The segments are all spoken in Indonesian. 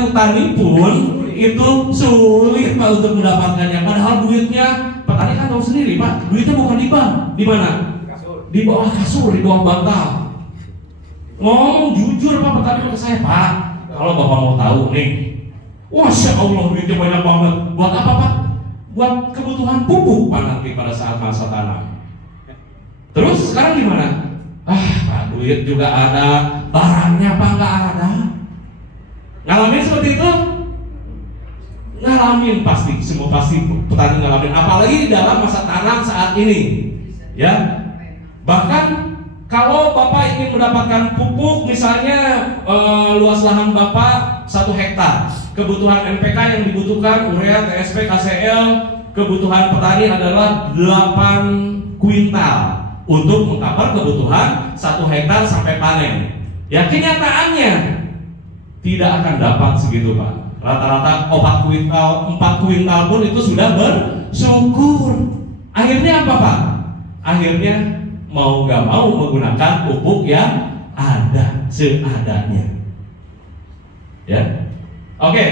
petani pun itu sulit Pak untuk mendapatkannya. Padahal duitnya, petani kan tahu sendiri Pak, duitnya bukan di bank. Di mana? Di bawah kasur, di bawah bantal. Ngomong jujur Pak, petani ke saya, Pak, kalau Bapak mau tahu nih, Masya Allah duitnya banyak banget. Buat apa Pak? Buat kebutuhan pupuk Pak nanti pada saat masa tanam. Terus sekarang gimana? Pak, duit juga ada, barangnya Pak nggak ada. Ngalamin seperti itu? Ngalamin pasti, semua pasti petani ngalamin. Apalagi dalam masa tanam saat ini, ya. Bahkan kalau Bapak ingin mendapatkan pupuk, misalnya luas lahan Bapak 1 hektar, kebutuhan NPK yang dibutuhkan, urea, TSP, KCL, kebutuhan petani adalah 8 kuintal untuk mengcover kebutuhan 1 hektar sampai panen. Ya kenyataannya tidak akan dapat segitu Pak. Rata-rata 4 kuintal pun itu sudah bersyukur. Akhirnya apa Pak? Akhirnya mau gak mau menggunakan pupuk yang ada seadanya. Ya, oke.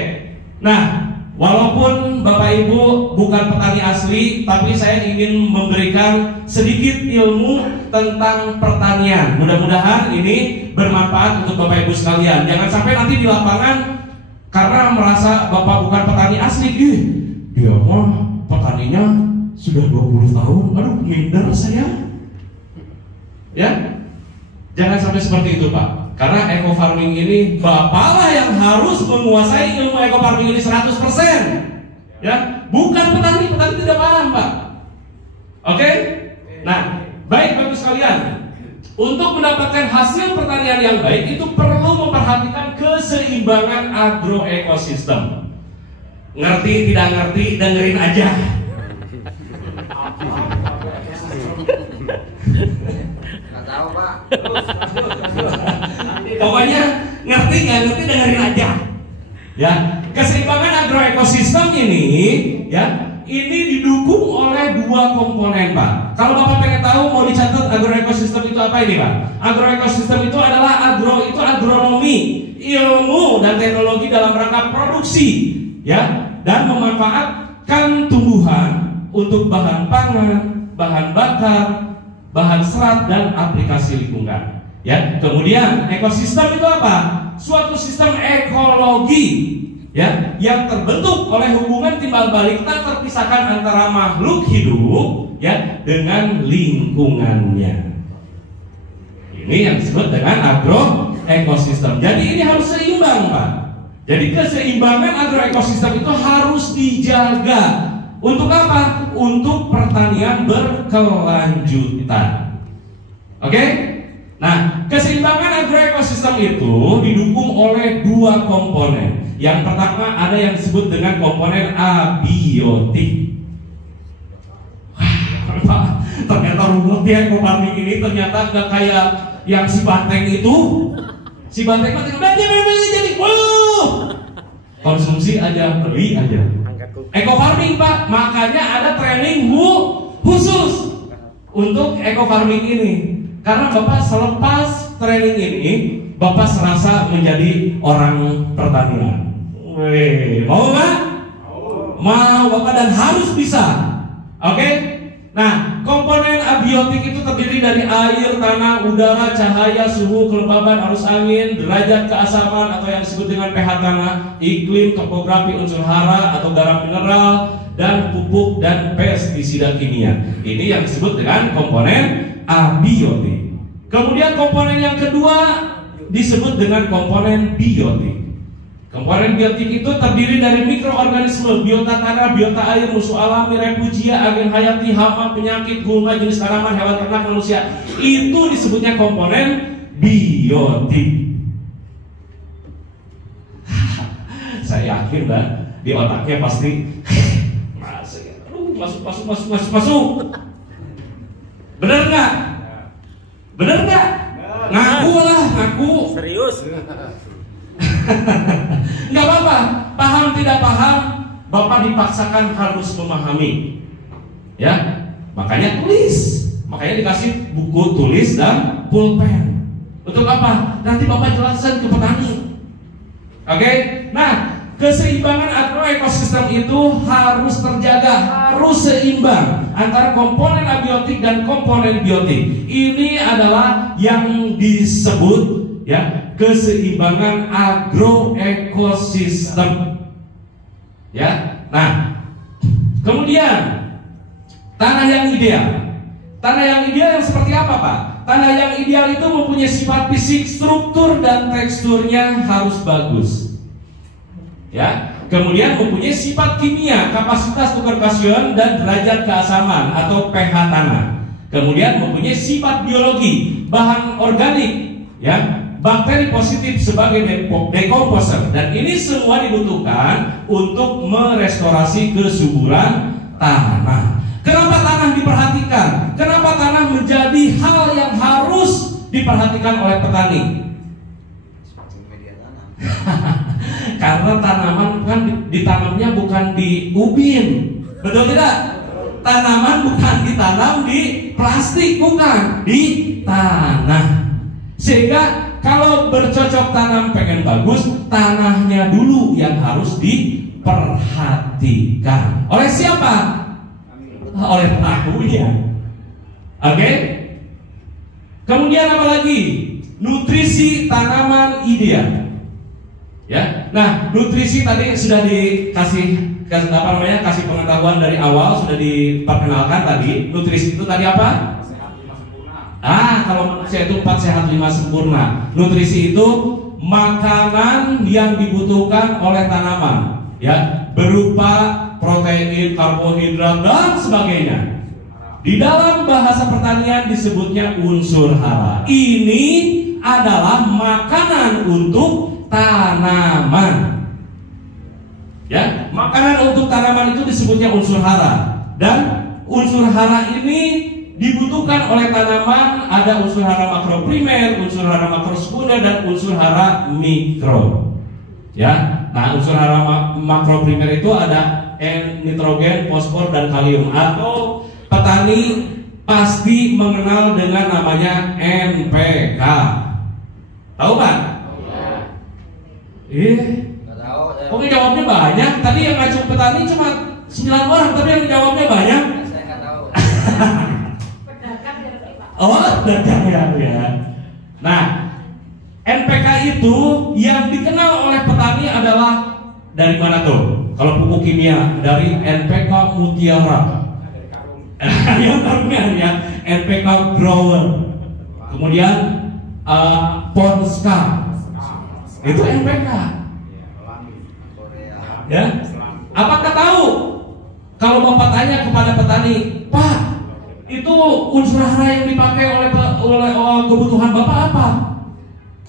Nah, walaupun Bapak Ibu bukan petani asli, tapi saya ingin memberikan sedikit ilmu tentang pertanian. Mudah-mudahan ini bermanfaat untuk Bapak Ibu sekalian. Jangan sampai nanti di lapangan karena merasa Bapak bukan petani asli, dia mah petaninya sudah 20 tahun, aduh minder saya. Ya, jangan sampai seperti itu Pak. Karena eco farming ini Bapaklah yang harus menguasai ilmu eco farming ini 100%. Ya, bukan petani tidak paham Pak. Oke? Nah, baik Bapak sekalian. Untuk mendapatkan hasil pertanian yang baik itu perlu memperhatikan keseimbangan agroekosistem. Ngerti tidak ngerti dengerin aja. Nggak tahu Pak. Pokoknya ngerti nggak ngerti dengerin aja. Ya, keseimbangan agroekosistem ini ya. Ini didukung oleh 2 komponen Pak. Kalau Bapak pengen tahu mau dicatat agroekosistem itu apa ini Pak? Agroekosistem itu adalah agronomi, ilmu dan teknologi dalam rangka produksi, ya, dan memanfaatkan tumbuhan untuk bahan pangan, bahan bakar, bahan serat dan aplikasi lingkungan. Ya, kemudian ekosistem itu apa? Suatu sistem ekologi, ya, yang terbentuk oleh hubungan timbal balik tak terpisahkan antara makhluk hidup, ya, dengan lingkungannya. Ini yang disebut dengan agroekosistem. Jadi ini harus seimbang Pak. Jadi keseimbangan agroekosistem itu harus dijaga. Untuk apa? Untuk pertanian berkelanjutan. Oke? Nah, keseimbangan agroekosistem itu didukung oleh 2 komponen. Yang pertama ada yang disebut dengan komponen abiotik. Wah, ternyata rumitnya eco farming ini ternyata nggak kayak yang si Banteng itu. Si Banteng udah jadi, konsumsi aja, beli aja. Eco farming Pak, makanya ada training khusus untuk eco farming ini. Karena Bapak selepas training ini, Bapak serasa menjadi orang pertanian. Mau Pak? Mau Bapak dan harus bisa. Oke? Nah, komponen abiotik itu terdiri dari air, tanah, udara, cahaya, suhu, kelembaban, arus angin, derajat keasaman atau yang disebut dengan pH tanah, iklim, topografi, unsur hara atau garam mineral, dan pupuk dan pestisida kimia. Ini yang disebut dengan komponen abiotik. Kemudian komponen yang kedua disebut dengan komponen biotik. Komponen biotik itu terdiri dari mikroorganisme, biota tanah, biota air, musuh alami, refugia, agen hayati, hama, penyakit, gulma, jenis tanaman, hewan ternak, manusia. Itu disebutnya komponen biotik. Saya yakin dah di otaknya pasti masuk. Bener nggak? Bener nggak? Ngaku lah, ngaku. Serius? Nggak apa-apa, paham tidak paham, Bapak dipaksakan harus memahami. Ya, makanya tulis, makanya dikasih buku tulis dan pulpen. Untuk apa? Nanti Bapak jelaskan ke petani. Oke? Nah, keseimbangan agroekosistem itu harus terjaga, harus seimbang antara komponen abiotik dan komponen biotik. Ini adalah yang disebut ya keseimbangan agroekosistem. Ya. Nah, kemudian tanah yang ideal. Tanah yang ideal yang seperti apa, Pak? Tanah yang ideal itu mempunyai sifat fisik, struktur dan teksturnya harus bagus. Ya. Kemudian mempunyai sifat kimia, kapasitas tukar kation dan derajat keasaman atau pH tanah. Kemudian mempunyai sifat biologi, bahan organik, ya, bakteri positif sebagai decomposer, dan ini semua dibutuhkan untuk merestorasi kesuburan tanah. Kenapa tanah diperhatikan? Kenapa tanah menjadi hal yang harus diperhatikan oleh petani? Karena tanaman kan ditanamnya bukan di ubin, betul tidak? Tanaman bukan ditanam di plastik, bukan, di tanah. Sehingga kalau bercocok tanam pengen bagus, tanahnya dulu yang harus diperhatikan. Oleh siapa? Oleh pelakunya. Oke? Kemudian apa lagi? Nutrisi tanaman ideal. Ya. Nah, nutrisi tadi sudah kasih pengetahuan dari awal, sudah diperkenalkan tadi. Nutrisi itu tadi apa? Kalau manusia itu 4 sehat 5 sempurna. Nutrisi itu makanan yang dibutuhkan oleh tanaman, ya, berupa protein, karbohidrat dan sebagainya. Di dalam bahasa pertanian disebutnya unsur hara. Ini adalah makanan untuk tanaman. Ya, makanan untuk tanaman itu disebutnya unsur hara. Dan unsur hara ini dibutuhkan oleh tanaman. Ada unsur hara makro primer, unsur hara makro sekunder, dan unsur hara mikro. Ya, nah unsur hara makro primer itu ada nitrogen, fosfor, dan kalium. Atau petani pasti mengenal dengan namanya NPK. Tahu Pak? Kok jawabnya banyak? Tadi yang ngacung petani cuma 9 orang, tapi yang jawabnya banyak. Saya nggak tahu. Pedagang ya. Nah, NPK itu yang dikenal oleh petani adalah dari mana tuh? Kalau pupuk kimia dari NPK Mutiara. Yang karungnya ya, NPK Grower. Kemudian Ponska. Itu NPK. Ya. Apakah tahu? Kalau Bapak tanya kepada petani, Pak, itu unsur hara yang dipakai oleh kebutuhan Bapak apa?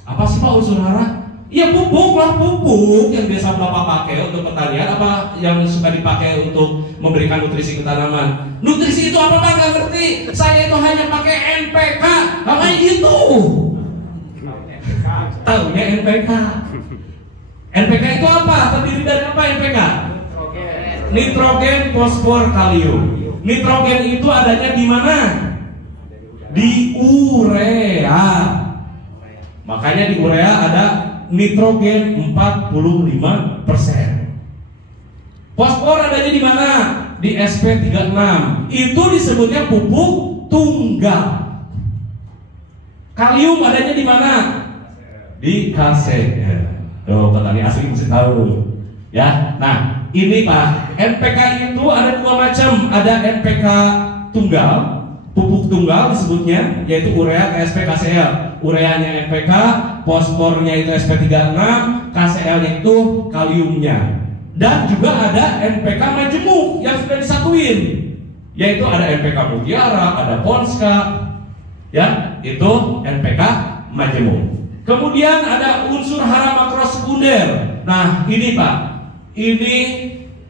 Apa sih Pak unsur hara? Ya pupuk lah, pupuk yang biasa Bapak pakai untuk pertanian. Apa yang suka dipakai untuk memberikan nutrisi ke tanaman? Nutrisi itu apa Pak? Gak ngerti. Saya itu hanya pakai NPK. Makanya gitu. Taunya NPK. NPK itu apa? Terdiri dari apa NPK? Nitrogen, fosfor, kalium. Nitrogen itu adanya di mana? Di urea. Makanya di urea ada nitrogen 45%. Fosfor adanya di mana? Di SP36. Itu disebutnya pupuk tunggal. Kalium adanya di mana? Di KCL. Tuh, petani asli mesti tahu. Ya. Nah, ini Pak, NPK itu ada 2 macam. Ada NPK tunggal, pupuk tunggal disebutnya, yaitu urea, KSP, KCl. Ureanya NPK, fosfornya itu SP36, KCl-nya itu kaliumnya. Dan juga ada NPK majemuk yang sudah disatuin, yaitu ada NPK Mutiara, ada Ponska, ya, itu NPK majemuk. Kemudian ada unsur hara makro sekunder. Nah, ini Pak, ini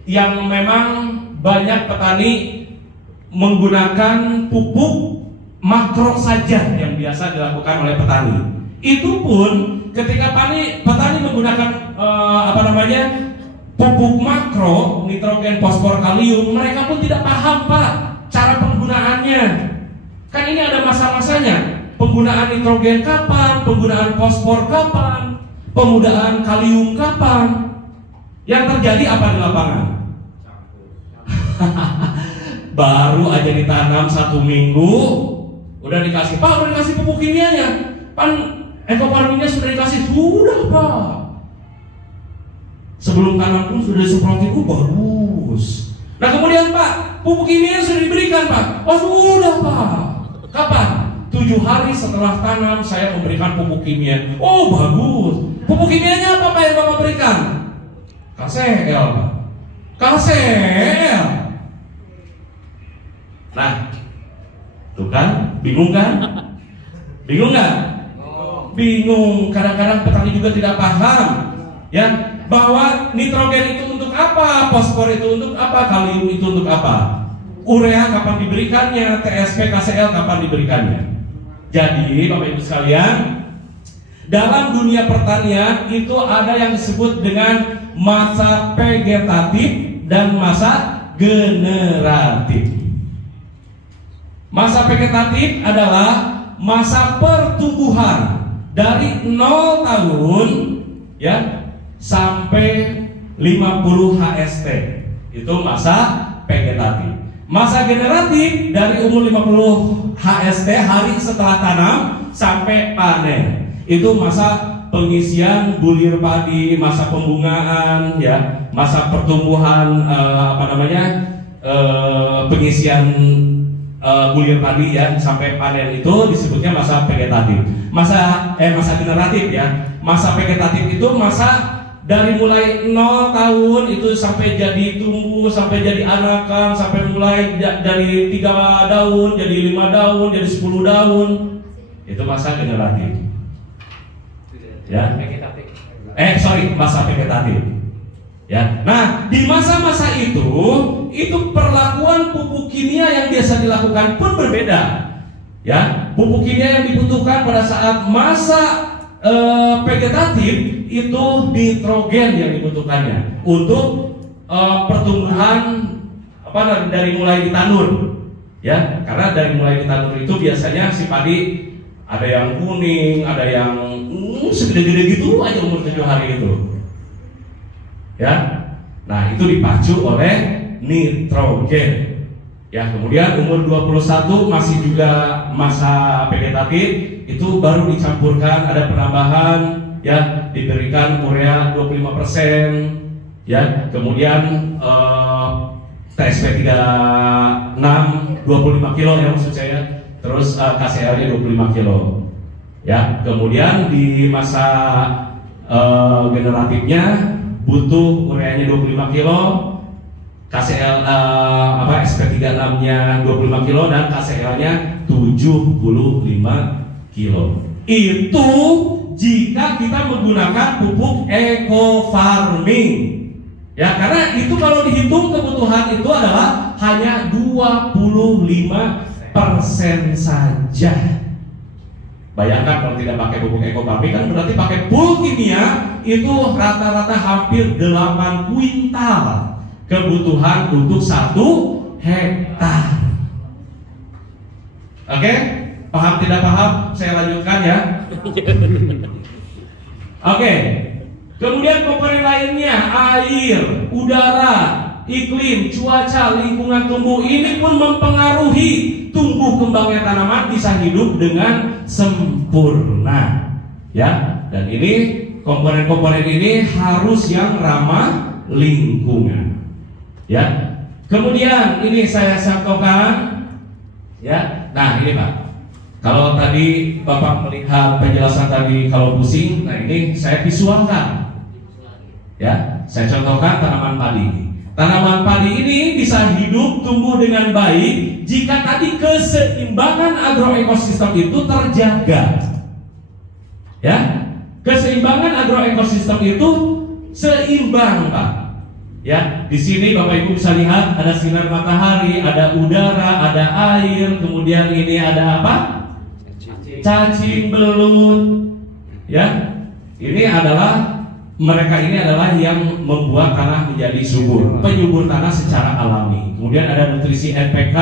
yang memang banyak petani menggunakan pupuk makro saja yang biasa dilakukan oleh petani. Itu pun ketika petani menggunakan pupuk makro, nitrogen, fosfor, kalium, mereka pun tidak paham Pak cara penggunaannya. Kan ini ada masa-masanya. Penggunaan nitrogen kapan, penggunaan fosfor kapan, Pemudaan kalium kapan? Yang terjadi apa di lapangan? Baru aja ditanam 1 minggu, udah dikasih, Pak, udah dikasih pupuk kimianya. Pan eco farmingnya sudah dikasih, sudah Pak. Sebelum tanam pun sudah disemprotin, bagus. Nah kemudian Pak, pupuk kimia sudah diberikan Pak. Oh sudah Pak. Kapan? 7 hari setelah tanam saya memberikan pupuk kimia. Oh bagus. Pupuk kimianya apa Pak yang Bapak berikan? KCL Pak. KCL. Nah, tuh kan, bingung kan? Bingung nggak? Bingung. Kadang-kadang petani juga tidak paham, ya, bahwa nitrogen itu untuk apa, fosfor itu untuk apa, kalium itu untuk apa, urea kapan diberikannya, TSP, KCL kapan diberikannya. Jadi Bapak Ibu sekalian, dalam dunia pertanian itu ada yang disebut dengan masa vegetatif dan masa generatif. Masa vegetatif adalah masa pertumbuhan dari 0 tahun, ya, sampai 50 HST. Itu masa vegetatif. Masa generatif dari umur 50 HST hari setelah tanam sampai panen. Itu masa pengisian bulir padi, masa pembungaan, ya, masa pertumbuhan pengisian bulir padi, ya, sampai panen. Itu disebutnya masa vegetatif. Masa generatif, ya. Masa vegetatif itu masa dari mulai 0 tahun itu sampai jadi tumbuh, sampai jadi anakan, sampai mulai dari 3 daun, jadi 5 daun, jadi 10 daun. Itu masa generatif. Ya. Masa vegetatif. Ya. Nah, di masa-masa itu perlakuan pupuk kimia yang biasa dilakukan pun berbeda. Ya, pupuk kimia yang dibutuhkan pada saat masa vegetatif itu nitrogen yang dibutuhkannya untuk pertumbuhan dari mulai ditandur, ya, karena dari mulai ditandur itu biasanya si padi ada yang kuning, ada yang segede-gede gitu aja umur 7 hari itu, ya. Nah itu dipacu oleh nitrogen. Ya, kemudian umur 21 masih juga masa vegetatif, itu baru dicampurkan, ada penambahan, ya, diberikan urea 25%, ya, kemudian TSP 36 25 kilo ya maksud saya, terus KCL-nya 25 kilo, ya. Kemudian di masa generatifnya butuh ureanya 25 kilo, KCL SP36-nya 25 kilo dan KCL-nya 75 kilo. Itu jika kita menggunakan pupuk eco farming. Ya, karena itu kalau dihitung kebutuhan itu adalah hanya 25% saja. Bayangkan kalau tidak pakai pupuk eco farming kan berarti pakai pupuk kimia itu rata-rata hampir 8 kuintal kebutuhan untuk 1 hektar. Oke? Paham tidak paham? Saya lanjutkan ya. Oke. Kemudian komponen lainnya air, udara, iklim, cuaca, lingkungan tumbuh ini pun mempengaruhi tumbuh kembangnya tanaman bisa hidup dengan sempurna. Ya, dan ini komponen-komponen ini harus yang ramah lingkungan. Ya. Kemudian ini saya contohkan, ya. Nah, ini Pak. Kalau tadi Bapak melihat penjelasan tadi kalau pusing, nah ini saya visualkan. Ya, saya contohkan tanaman padi. Tanaman padi ini bisa hidup tumbuh dengan baik jika tadi keseimbangan agroekosistem itu terjaga. Ya, keseimbangan agroekosistem itu seimbang, Pak. Ya, di sini Bapak Ibu bisa lihat ada sinar matahari, ada udara, ada air, kemudian ini ada apa? Cacing belut. Ya, ini adalah mereka ini adalah yang membuat tanah menjadi subur, penyubur tanah secara alami. Kemudian ada nutrisi NPK,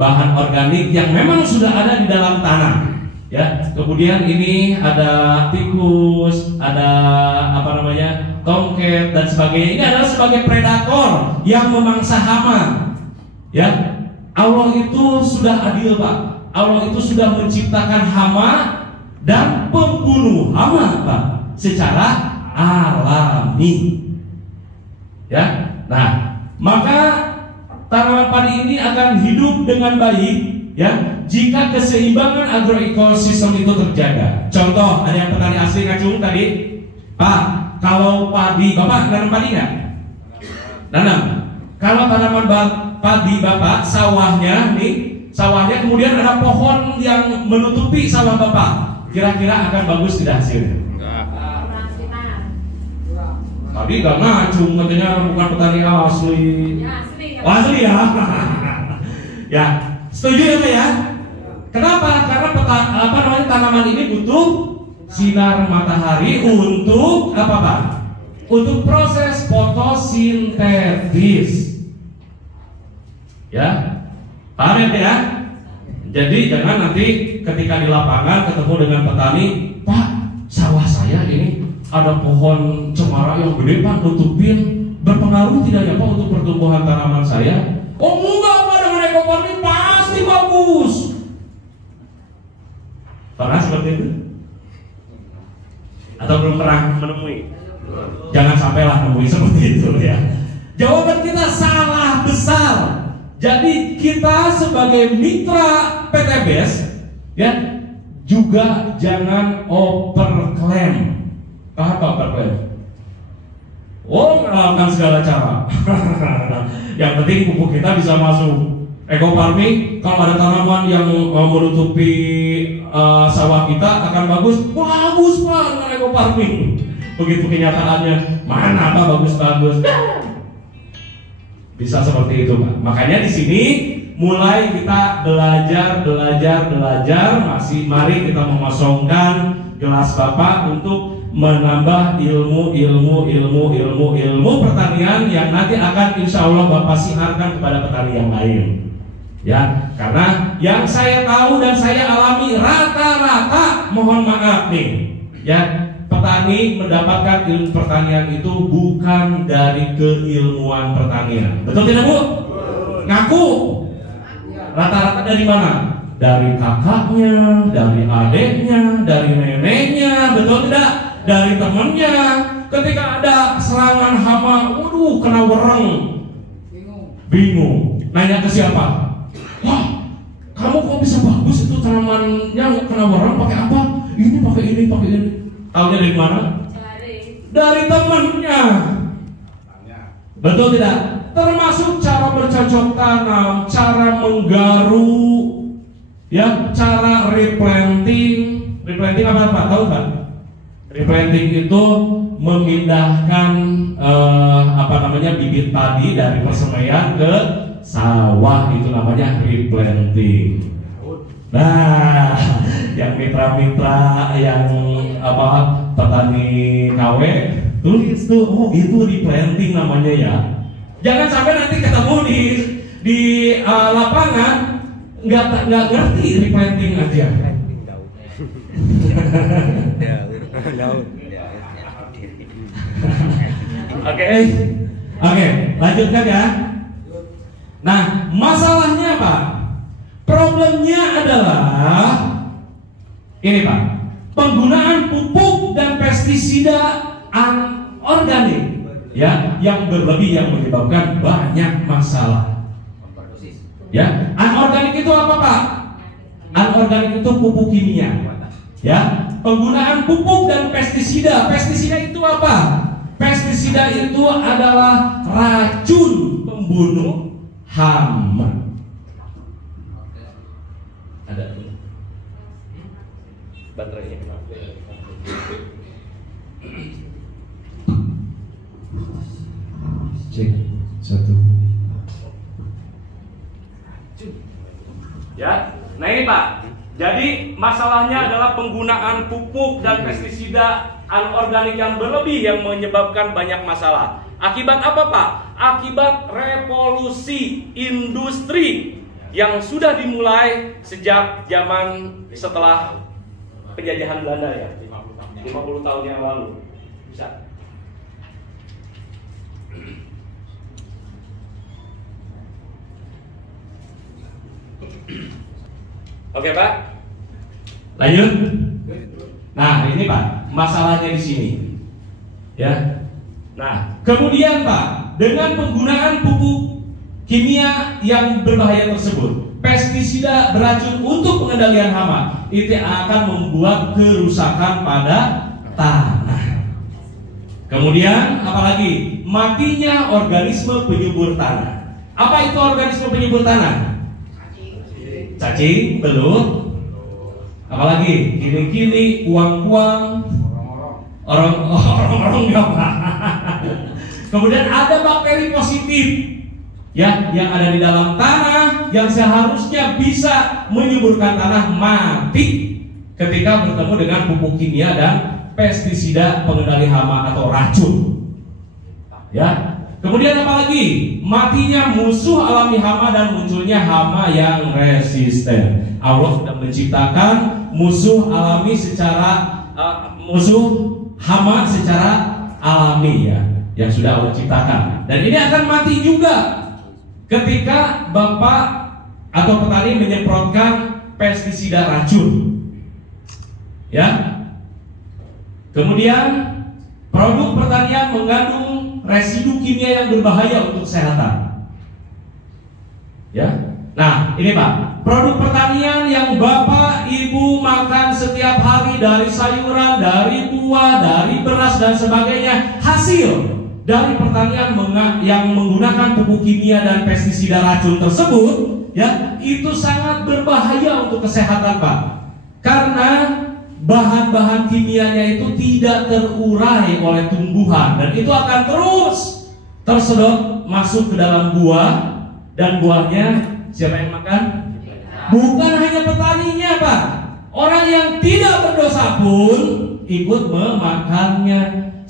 bahan organik yang memang sudah ada di dalam tanah. Ya, kemudian ini ada tikus, ada tomcat dan sebagainya. Ini adalah sebagai predator yang memangsa hama. Ya, Allah itu sudah adil, Pak. Allah itu sudah menciptakan hama dan pembunuh hama, Pak, secara alami. Ya, nah, maka tanaman padi ini akan hidup dengan baik, ya, jika keseimbangan agroekosistem itu terjaga. Contoh, ada yang petani asli ngacung tadi, Pak, kalau padi, Bapak nanam padi nggak? Nanam. Kalau tanaman padi Bapak, sawahnya kemudian ada pohon yang menutupi sawah Bapak, kira-kira akan bagus tidak hasilnya? Tadi nggak ngacung, katanya bukan petani asli. Asli ya. Ya, setuju ya Pak ya? Kenapa? Karena tanaman ini butuh sinar matahari untuk apa Pak? Untuk proses fotosintesis. Ya, paham ya? Jadi jangan nanti ketika di lapangan ketemu dengan petani, Pak, sawah saya ini ada pohon cemara yang gede Pak, nutupin, berpengaruh tidak ya Pak untuk pertumbuhan tanaman saya? Oh enggak Pak, dengan ekofarming pasti bagus. Pernah seperti itu? Atau belum pernah menemui? Jangan sampailah menemui seperti itu ya. Jawaban kita salah besar. Jadi kita sebagai mitra PTBS ya juga jangan overclaim. Apa overclaim? Oh, melakukan segala cara. Yang penting pupuk kita bisa masuk. Eco farming, kalau ada tanaman yang menutupi sawah kita akan bagus. Bagus Pak dengan eco farming. Begitu kenyataannya, mana Pak bagus-bagus. Bisa seperti itu Pak. Makanya di sini mulai kita belajar. Mari kita memasongkan gelas Bapak untuk menambah ilmu pertanian yang nanti akan insya Allah Bapak siarkan kepada petani yang lain. Ya, karena yang saya tahu dan saya alami rata-rata, mohon maaf nih, ya, petani mendapatkan ilmu pertanian itu bukan dari keilmuan pertanian. Betul tidak Bu? Ngaku. Rata-rata dari mana? Dari kakaknya, dari adiknya, dari neneknya, betul tidak? Dari temannya. Ketika ada serangan hama, waduh, kena wereng, bingung. Nanya ke siapa? Wah, kamu kok bisa bagus itu tanamannya kena wereng pakai apa? Ini pakai ini. Tahunya dari mana? Dari temannya. Betul tidak? Termasuk cara bercocok tanam, cara menggaru, ya, cara replanting. Replanting apa Pak? Tahu Pak? Replanting itu memindahkan bibit padi dari persemaian ke sawah, itu namanya replanting. Nah, yang mitra-mitra yang petani KW tulis tuh, oh itu replanting namanya ya. Jangan sampai nanti ketemu di lapangan nggak ngerti replanting aja. Oke, lanjutkan ya. Nah, masalahnya Pak, problemnya adalah ini Pak, penggunaan pupuk dan pestisida anorganik, ya, yang berlebih yang menyebabkan banyak masalah. Ya, anorganik itu apa Pak? Anorganik itu pupuk kimia. Ya, penggunaan pupuk dan pestisida. Pestisida itu apa? Pestisida itu adalah racun pembunuh hama. Ada baterainya. Cek 1. Ya, nah ini Pak. Jadi masalahnya adalah penggunaan pupuk dan pestisida anorganik yang berlebih yang menyebabkan banyak masalah. Akibat apa Pak? Akibat revolusi industri yang sudah dimulai sejak zaman setelah penjajahan Belanda ya? 50 tahun yang lalu. Bisa. Oke Pak, lanjut. Nah ini Pak, masalahnya di sini, ya. Nah kemudian Pak, dengan penggunaan pupuk kimia yang berbahaya tersebut, pestisida beracun untuk pengendalian hama, itu akan membuat kerusakan pada tanah. Kemudian apalagi? Matinya organisme penyubur tanah. Apa itu organisme penyubur tanah? Cacing, belut, apalagi kini-kini, kuang-kuang, orang-orang apa? Kemudian ada bakteri positif, ya, yang ada di dalam tanah yang seharusnya bisa menyuburkan tanah mati ketika bertemu dengan pupuk kimia dan pestisida pengendali hama atau racun, ya. Kemudian apalagi? Matinya musuh alami hama dan munculnya hama yang resisten. Allah sudah menciptakan musuh alami secara musuh hama secara alami, ya, yang sudah Allah ciptakan. Dan ini akan mati juga ketika Bapak atau petani menyemprotkan pestisida racun, ya. Kemudian produk pertanian mengandung residu kimia yang berbahaya untuk kesehatan, ya. Nah ini Pak, produk pertanian yang Bapak Ibu makan setiap hari, dari sayuran, dari buah, dari beras dan sebagainya, hasil dari pertanian yang menggunakan pupuk kimia dan pestisida racun tersebut, ya, itu sangat berbahaya untuk kesehatan Pak, karena bahan-bahan kimianya itu tidak terurai oleh tumbuhan dan itu akan terus tersedot masuk ke dalam buah, dan buahnya siapa yang makan? Bukan hanya petaninya Pak, orang yang tidak berdosa pun ikut memakannya,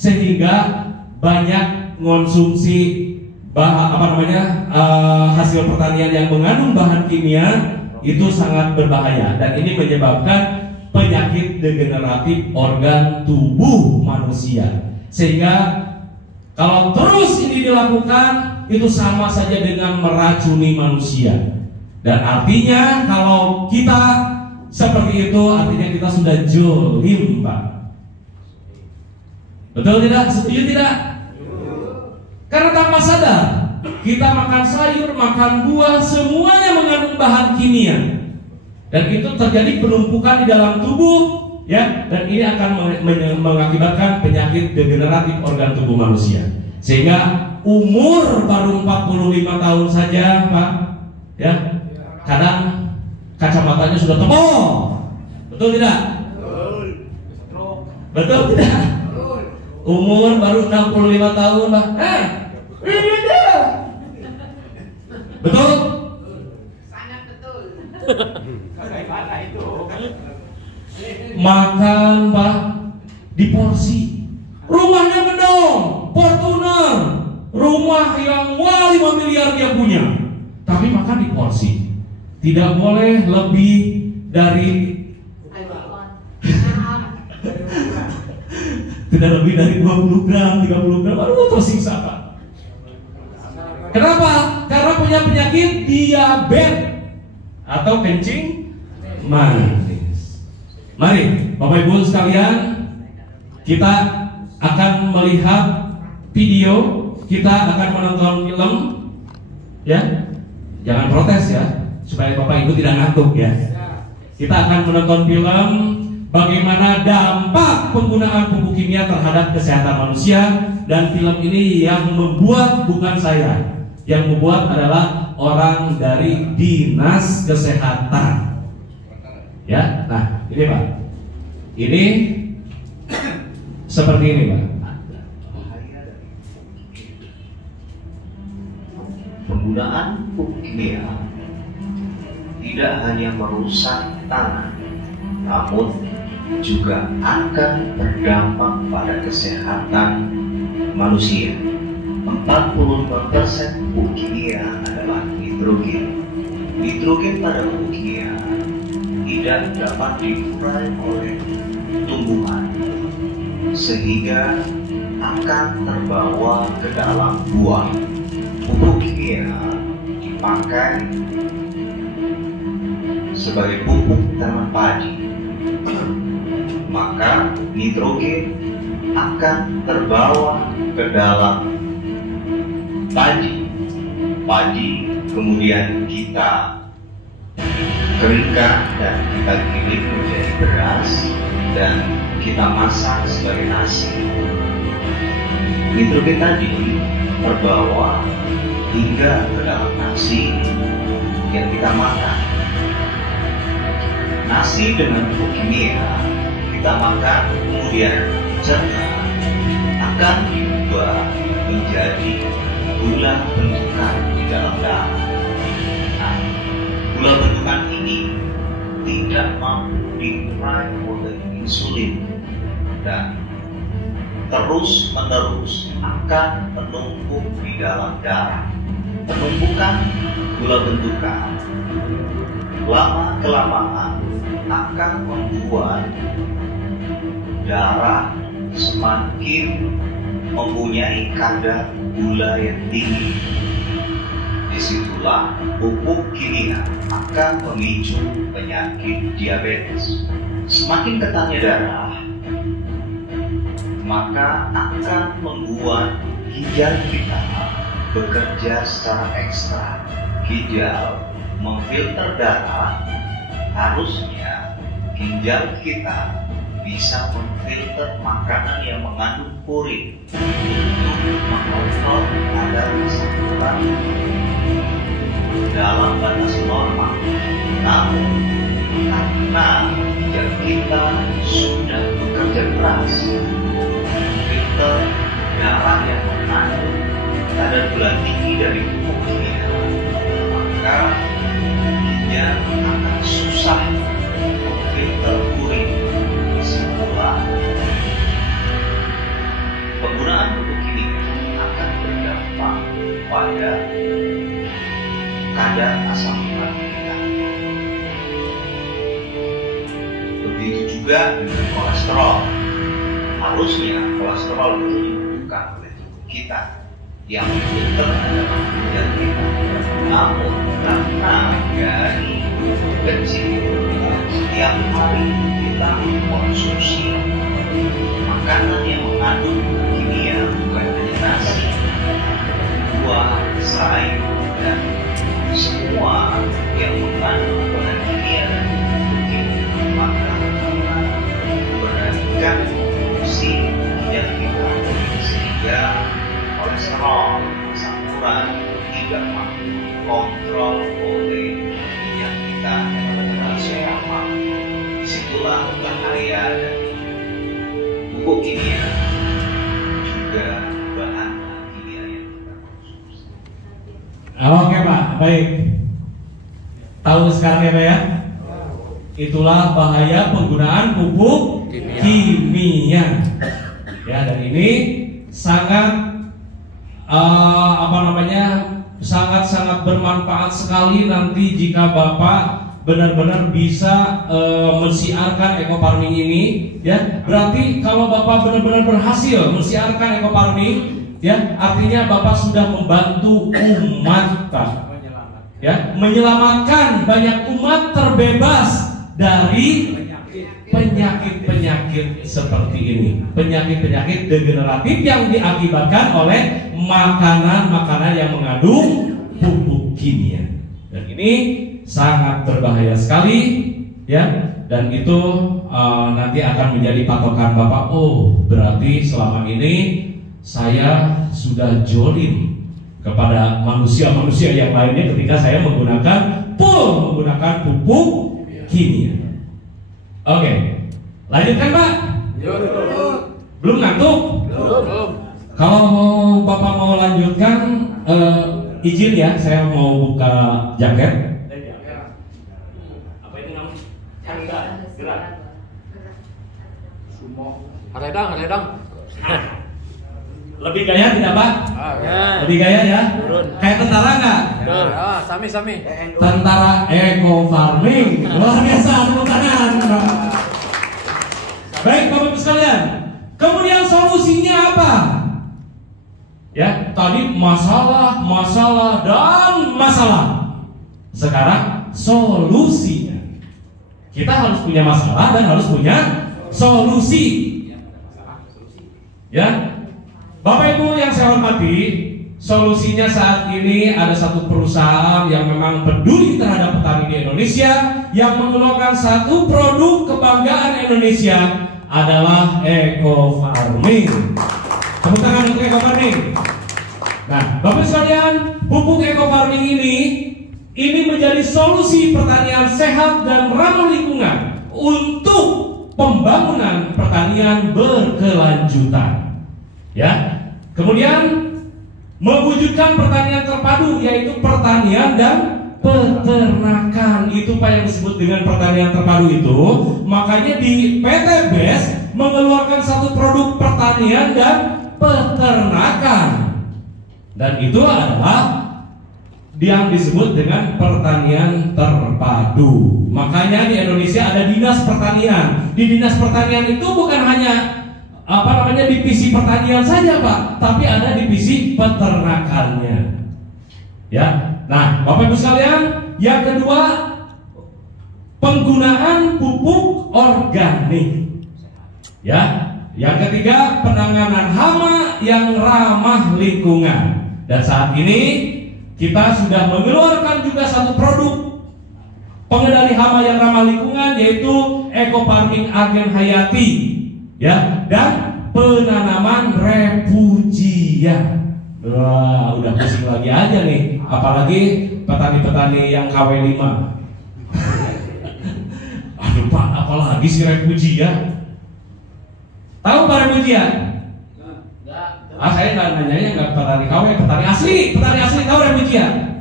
sehingga banyak mengonsumsi hasil pertanian yang mengandung bahan kimia itu sangat berbahaya, dan ini menyebabkan penyakit degeneratif organ tubuh manusia. Sehingga kalau terus ini dilakukan, itu sama saja dengan meracuni manusia. Dan artinya kalau kita seperti itu, artinya kita sudah zolim Pak. Betul tidak? Setuju tidak? Karena tanpa sadar kita makan sayur, makan buah, semuanya mengandung bahan kimia. Dan itu terjadi penumpukan di dalam tubuh, ya, dan ini akan mengakibatkan penyakit degeneratif organ tubuh manusia. Sehingga umur baru 45 tahun saja Pak, ya, kadang kacamatanya sudah tebal. Betul tidak? Betul tidak? Umur baru 65 tahun Pak, ini dia. Betul? Sangat betul. Makan Pak di porsi, rumahnya gedong, Fortuner, rumah yang 5 miliar dia punya, tapi makan di porsi, tidak boleh lebih dari tidak lebih dari 20 gram, 30 gram, aduh tersiksa Pak. Kenapa? Karena punya penyakit diabetes atau kencing manis. Mari Bapak Ibu sekalian, kita akan melihat video, kita akan menonton film, ya. Jangan protes ya, supaya Bapak Ibu tidak ngantuk ya. Kita akan menonton film bagaimana dampak penggunaan pupuk kimia terhadap kesehatan manusia, dan film ini yang membuat bukan saya, yang membuat adalah orang dari Dinas Kesehatan. Ya, nah ini Pak, ini seperti ini Pak. Penggunaan pupuk kimia tidak hanya merusak tanah, namun juga akan berdampak pada kesehatan manusia. 45% pupuk kimia adalah nitrogen. Nitrogen pada pupuk kimia tidak dapat diurai oleh tumbuhan, sehingga akan terbawa ke dalam buah. Pupuk kimia dipakai sebagai pupuk tanaman padi, maka nitrogen akan terbawa ke dalam padi. Kemudian kita keringkan dan kita giling menjadi beras dan kita masak sebagai nasi. Nitrogen tadi terbawa hingga ke dalam nasi yang kita makan. Nasi dengan pupuk kimia kita makan kemudian cerna akan diubah menjadi gula bentukan di dalam darah. Nah, gula bentukan ini tidak mampu diurai oleh insulin dan terus-menerus akan menumpuk di dalam darah. Penumpukan gula bentukan lama-kelamaan akan membuat darah semakin mempunyai kadar gula yang tinggi. Disitulah pupuk kimia akan memicu penyakit diabetes. Semakin ketatnya darah, maka akan membuat ginjal kita bekerja secara ekstra. Ginjal memfilter darah, harusnya ginjal kita bisa memfilter makanan yang mengandung purin untuk mengontrol kadar asam urat dalam batas normal. Namun karena ginjal kita sudah bekerja keras memfilter darah yang mengandung kadar gula tinggi dari pupuk kimia, maka ginjal akan susah memfilter purin. Disitulah penggunaan pupuk kimia akan berdampak pada kadar asam urat kita. Begitu juga dengan kolesterol. Harusnya kolesterol itu dibutuhkan oleh tubuh kita yang memfilter adalah ginjal kita. Namun karena dari kecil setiap hari kita mengkonsumsi makanan yang mengandung kimia, bukan hanya nasi, buah, sayur, dan semua yang mengandung bahan kimia dan pupuk kimia, maka akan memberatkan fungsi ginjal kita sehingga kolesterol, asam urat tidak mampu kontrol oleh ginjal kita yang benar-benar sehat. Disitulah bahaya dari pupuk kimia juga bahan kimia yang kita konsumsi. Oke Pak, baik. Tahu sekarang ya Pak ya? Itulah bahaya penggunaan pupuk kimia. Ya, dan ini sangat sangat bermanfaat sekali nanti jika Bapak benar-benar bisa mensiarkan eco farming ini, ya. Berarti kalau Bapak benar-benar berhasil mensiarkan eco farming, ya, artinya Bapak sudah membantu umat, Pak. Ya, menyelamatkan banyak umat terbebas dari penyakit-penyakit seperti ini, penyakit-penyakit degeneratif yang diakibatkan oleh makanan-makanan yang mengandung pupuk kimia. Dan ini sangat berbahaya sekali, ya. Dan itu nanti akan menjadi patokan Bapak. Oh, berarti selama ini saya sudah jolim kepada manusia-manusia yang lainnya ketika saya menggunakan pupuk kimia. Oke, lanjutkan Pak. Belum ngantuk? Belum. Kalau Bapak mau lanjutkan, izin ya, saya mau buka jaket. Apa ini namanya? Gerak. Sumo. Haredang. Lebih gaya tidak Pak? Ya. Lebih gaya ya? Turun. Kayak tentara nggak? Ah, sami. Tentara eco farming. Luar biasa, tepuk tangan. Baik Bapak Ibu sekalian. Kemudian solusinya apa? Ya, tadi masalah, dan masalah. Sekarang solusinya. Kita harus punya masalah dan harus punya solusi. Ya, Bapak Ibu yang saya hormati, solusinya saat ini ada satu perusahaan yang memang peduli terhadap petani di Indonesia, yang mengeluarkan satu produk kebanggaan Indonesia adalah eco farming. Tepuk tangan untuk eco farming. Nah, Bapak sekalian, pupuk eco farming ini menjadi solusi pertanian sehat dan ramah lingkungan untuk pembangunan pertanian berkelanjutan. Ya. Kemudian mewujudkan pertanian terpadu, yaitu pertanian dan peternakan. Itu Pak yang disebut dengan pertanian terpadu itu. Makanya di PT BES mengeluarkan satu produk pertanian dan peternakan. Dan itu adalah yang disebut dengan pertanian terpadu. Makanya di Indonesia ada dinas pertanian. Di dinas pertanian itu bukan hanya divisi pertanian saja Pak, tapi ada divisi peternakannya. Ya. Nah, Bapak Ibu sekalian, yang kedua, penggunaan pupuk organik. Ya. Yang ketiga, penanganan hama yang ramah lingkungan. Dan saat ini kita sudah mengeluarkan juga satu produk pengendali hama yang ramah lingkungan, yaitu eco farming Agen Hayati, ya, dan penanaman refugia. Wah, udah pusing lagi aja nih, apalagi petani-petani yang KW5. Aduh Pak, apalagi si refugia? Tahu Pak refugia? Saya nggak nanyanya nggak petani KW, petani asli tahu refugia?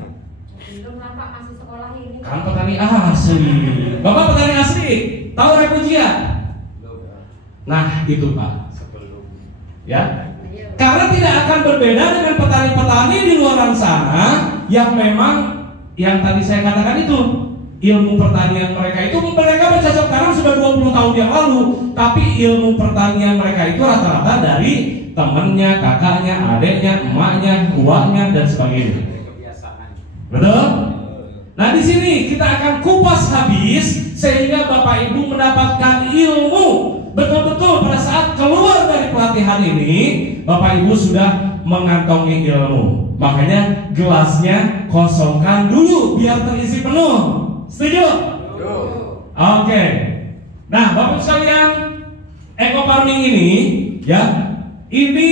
Belum Pak, masih sekolah ini. Kan petani asli. Bapak petani asli, tahu refugia? Nah, itu Pak. Ya. Karena tidak akan berbeda dengan petani-petani di luar sana yang memang yang tadi saya katakan itu, ilmu pertanian mereka bercocok tanam sudah 20 tahun yang lalu, tapi ilmu pertanian mereka itu rata-rata dari temannya, kakaknya, adiknya, emaknya, uangnya dan sebagainya. Betul? Nah, di sini kita akan kupas habis sehingga Bapak Ibu mendapatkan ilmu betul-betul pada saat keluar dari pelatihan ini, Bapak Ibu sudah mengantongi ilmu. Makanya gelasnya kosongkan dulu biar terisi penuh. Setuju? Oke. Nah, Bapak sekalian, eco farming ini, ya, ini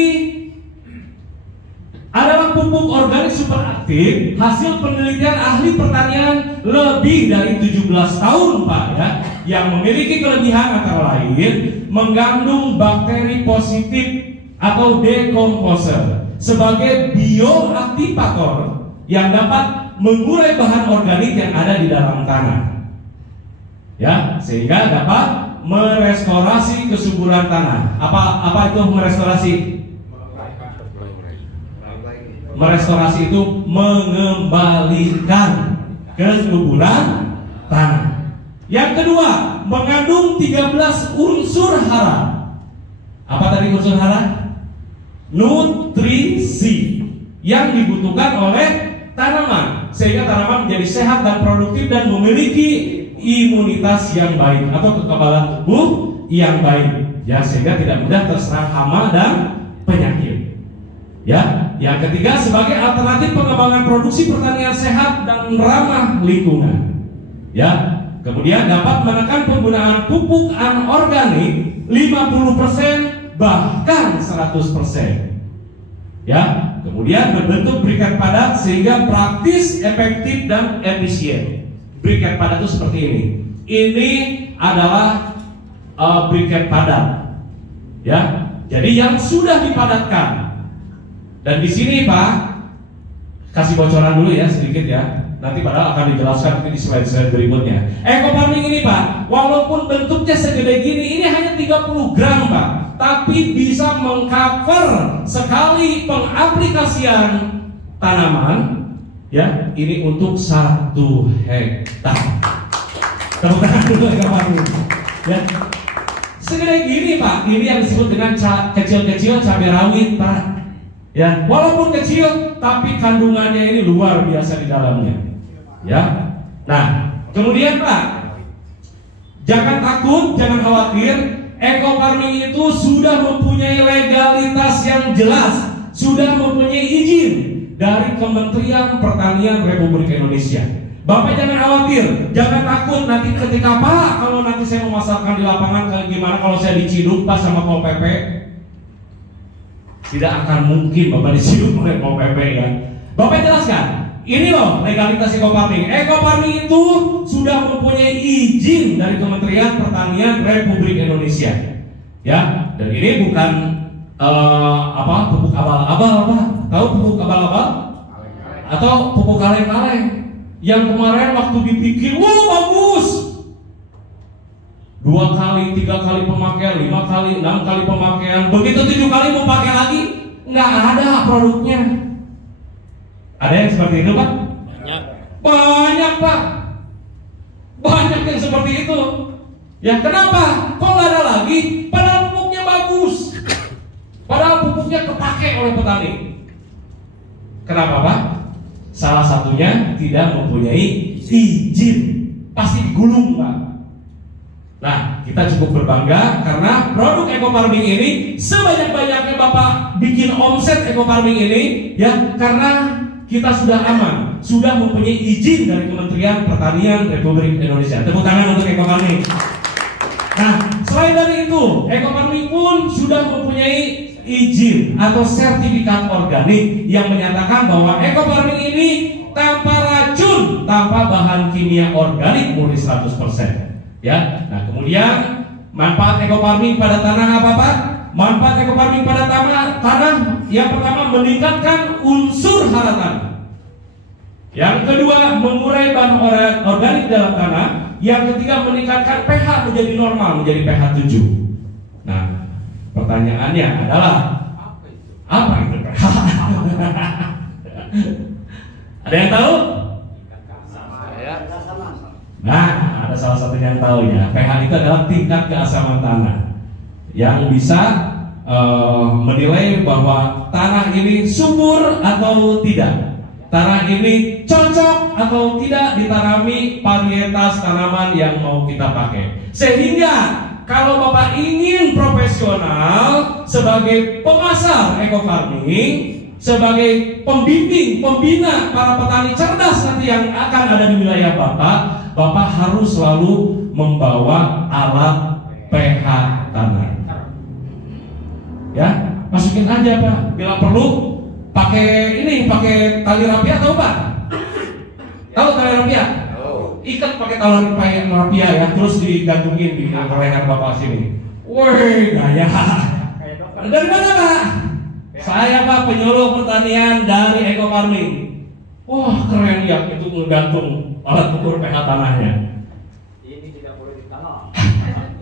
adalah pupuk organik super aktif hasil penelitian ahli pertanian lebih dari 17 tahun Pak, ya, yang memiliki kelebihan antara lain mengandung bakteri positif atau dekomposer sebagai bioaktivator yang dapat mengurai bahan organik yang ada di dalam tanah, ya, sehingga dapat merestorasi kesuburan tanah. Apa itu merestorasi? Merestorasi itu mengembalikan kesuburan tanah. Yang kedua, mengandung 13 unsur hara. Apa tadi unsur hara? Nutrisi yang dibutuhkan oleh tanaman, sehingga tanaman menjadi sehat dan produktif dan memiliki imunitas yang baik atau kekebalan tubuh yang baik, ya, sehingga tidak mudah terserang hama dan penyakit. Ya, yang ketiga, sebagai alternatif pengembangan produksi pertanian sehat dan ramah lingkungan. Ya, kemudian dapat menekan penggunaan pupuk anorganik 50% bahkan 100%. Ya, kemudian berbentuk briket padat sehingga praktis, efektif dan efisien. Briket padat itu seperti ini. Ini adalah briket padat. Ya, jadi yang sudah dipadatkan. Dan di sini Pak, kasih bocoran dulu ya sedikit ya. Nanti padahal akan dijelaskan di slide-slide berikutnya. Eco farming ini Pak, walaupun bentuknya segede gini, ini hanya 30 gram Pak, tapi bisa mengcover sekali pengaplikasian tanaman, ya, ini untuk 1 hektar. Tepuk tangan dulu eco farming. Ya. Segede gini Pak, ini yang disebut dengan kecil-kecil cabai rawit Pak. Ya, walaupun kecil, tapi kandungannya ini luar biasa di dalamnya. Ya, nah kemudian Pak, jangan takut, jangan khawatir. Eco farming itu sudah mempunyai legalitas yang jelas, sudah mempunyai izin dari Kementerian Pertanian Republik Indonesia. Bapak jangan khawatir, jangan takut nanti ketika Pak, kalau nanti saya memasarkan di lapangan kayak gimana kalau saya diciduk Pak sama Pol PP? Tidak akan mungkin Bapak diciduk oleh Pol PP ya. Bapak jelaskan. Ini loh legalitas eco farming. Eco farming itu sudah mempunyai izin dari Kementerian Pertanian Republik Indonesia. Ya, dan ini bukan pupuk abal-abal Pak. Tahu pupuk abal-abal? Atau pupuk kaleng-kaleng yang kemarin waktu dipikir, wah bagus. 2 kali, 3 kali pemakaian, 5 kali, 6 kali pemakaian, begitu 7 kali mau pakai lagi, nggak ada produknya. Ada yang seperti itu Pak? Banyak Pak. Banyak yang seperti itu. Ya kenapa? Kok nggak ada lagi? Padahal pupuknya bagus. Padahal pupuknya kepake oleh petani. Kenapa Pak? Salah satunya tidak mempunyai izin. Pasti digulung Pak. Nah, kita cukup berbangga karena produk eco farming ini sebanyak-banyaknya Bapak bikin omset eco farming ini, ya karena kita sudah aman, sudah mempunyai izin dari Kementerian Pertanian Republik Indonesia. Tepuk tangan untuk eco farming. Nah, selain dari itu, eco farming pun sudah mempunyai izin atau sertifikat organik yang menyatakan bahwa eco farming ini tanpa racun, tanpa bahan kimia organik murni 100%. Ya, nah kemudian manfaat eco farming pada tanah apa Pak? Manfaat eco farming pada tanah yang pertama meningkatkan unsur hara tanah. Yang kedua mengurai bahan organik dalam tanah. Yang ketiga meningkatkan pH menjadi normal, menjadi pH 7. Nah, pertanyaannya adalah apa itu pH? Ada yang tahu? Nah, ada salah satu yang tahu ya. pH itu adalah tingkat keasaman tanah yang bisa menilai bahwa tanah ini subur atau tidak, tanah ini cocok atau tidak ditanami varietas tanaman yang mau kita pakai. Sehingga kalau Bapak ingin profesional sebagai pemasar eco farming, sebagai pembimbing, pembina para petani cerdas nanti yang akan ada di wilayah Bapak harus selalu membawa alat pH tanah. Ya, masukin aja Pak. Bila perlu pakai tali rapia, tahu Pak? Tahu tali rapia? Ikat pakai tali rapia ya, terus digantungin di leher Bapak sini. Woi, gaya. Dari mana Pak? Saya Pak penyuluh pertanian dari eco farming. Wah keren ya, itu ngegantung alat ukur pH tanahnya. Ini tidak boleh ditanam.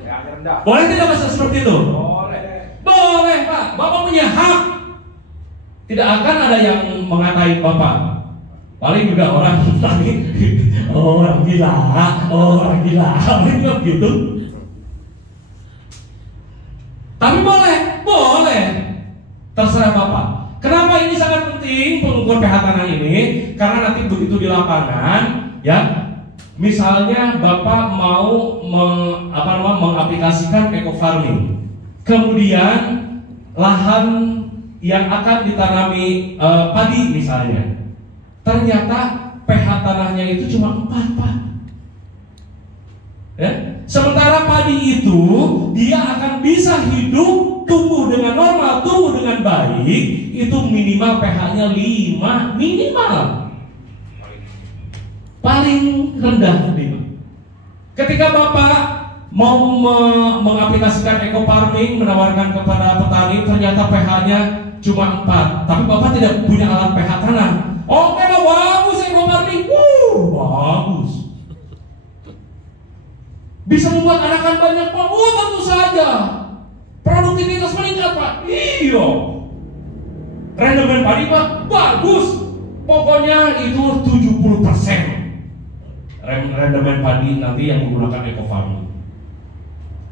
Ya, rendah. Boleh tidak Mas seperti itu? Boleh. Boleh Pak, Bapak punya hak. Tidak akan ada yang mengatai Bapak. Paling juga orang tadi, orang gila, paling juga gitu. Tapi boleh, terserah Bapak. Kenapa ini sangat penting pengukur pH tanah ini? Karena nanti begitu di lapangan, ya, misalnya Bapak mau mengaplikasikan eco farming, kemudian lahan yang akan ditanami padi misalnya, ternyata pH tanahnya itu cuma 4 Pak. Ya? Sementara padi itu dia akan bisa hidup, tumbuh dengan normal, tumbuh dengan baik, itu minimal pH-nya 5 minimal. Paling rendah 5. Ketika Bapak mau mengaplikasikan eco farming, menawarkan kepada petani, ternyata pH-nya cuma 4, tapi Bapak tidak punya alat pH tanah. Oke, bagus eco farming. Bisa membuat anakan banyak Pak? Oh tentu saja. Produktivitas meningkat Pak? Iya. Rendemen padi Pak? Bagus. Pokoknya itu 70% rendemen padi nanti yang menggunakan eco farming.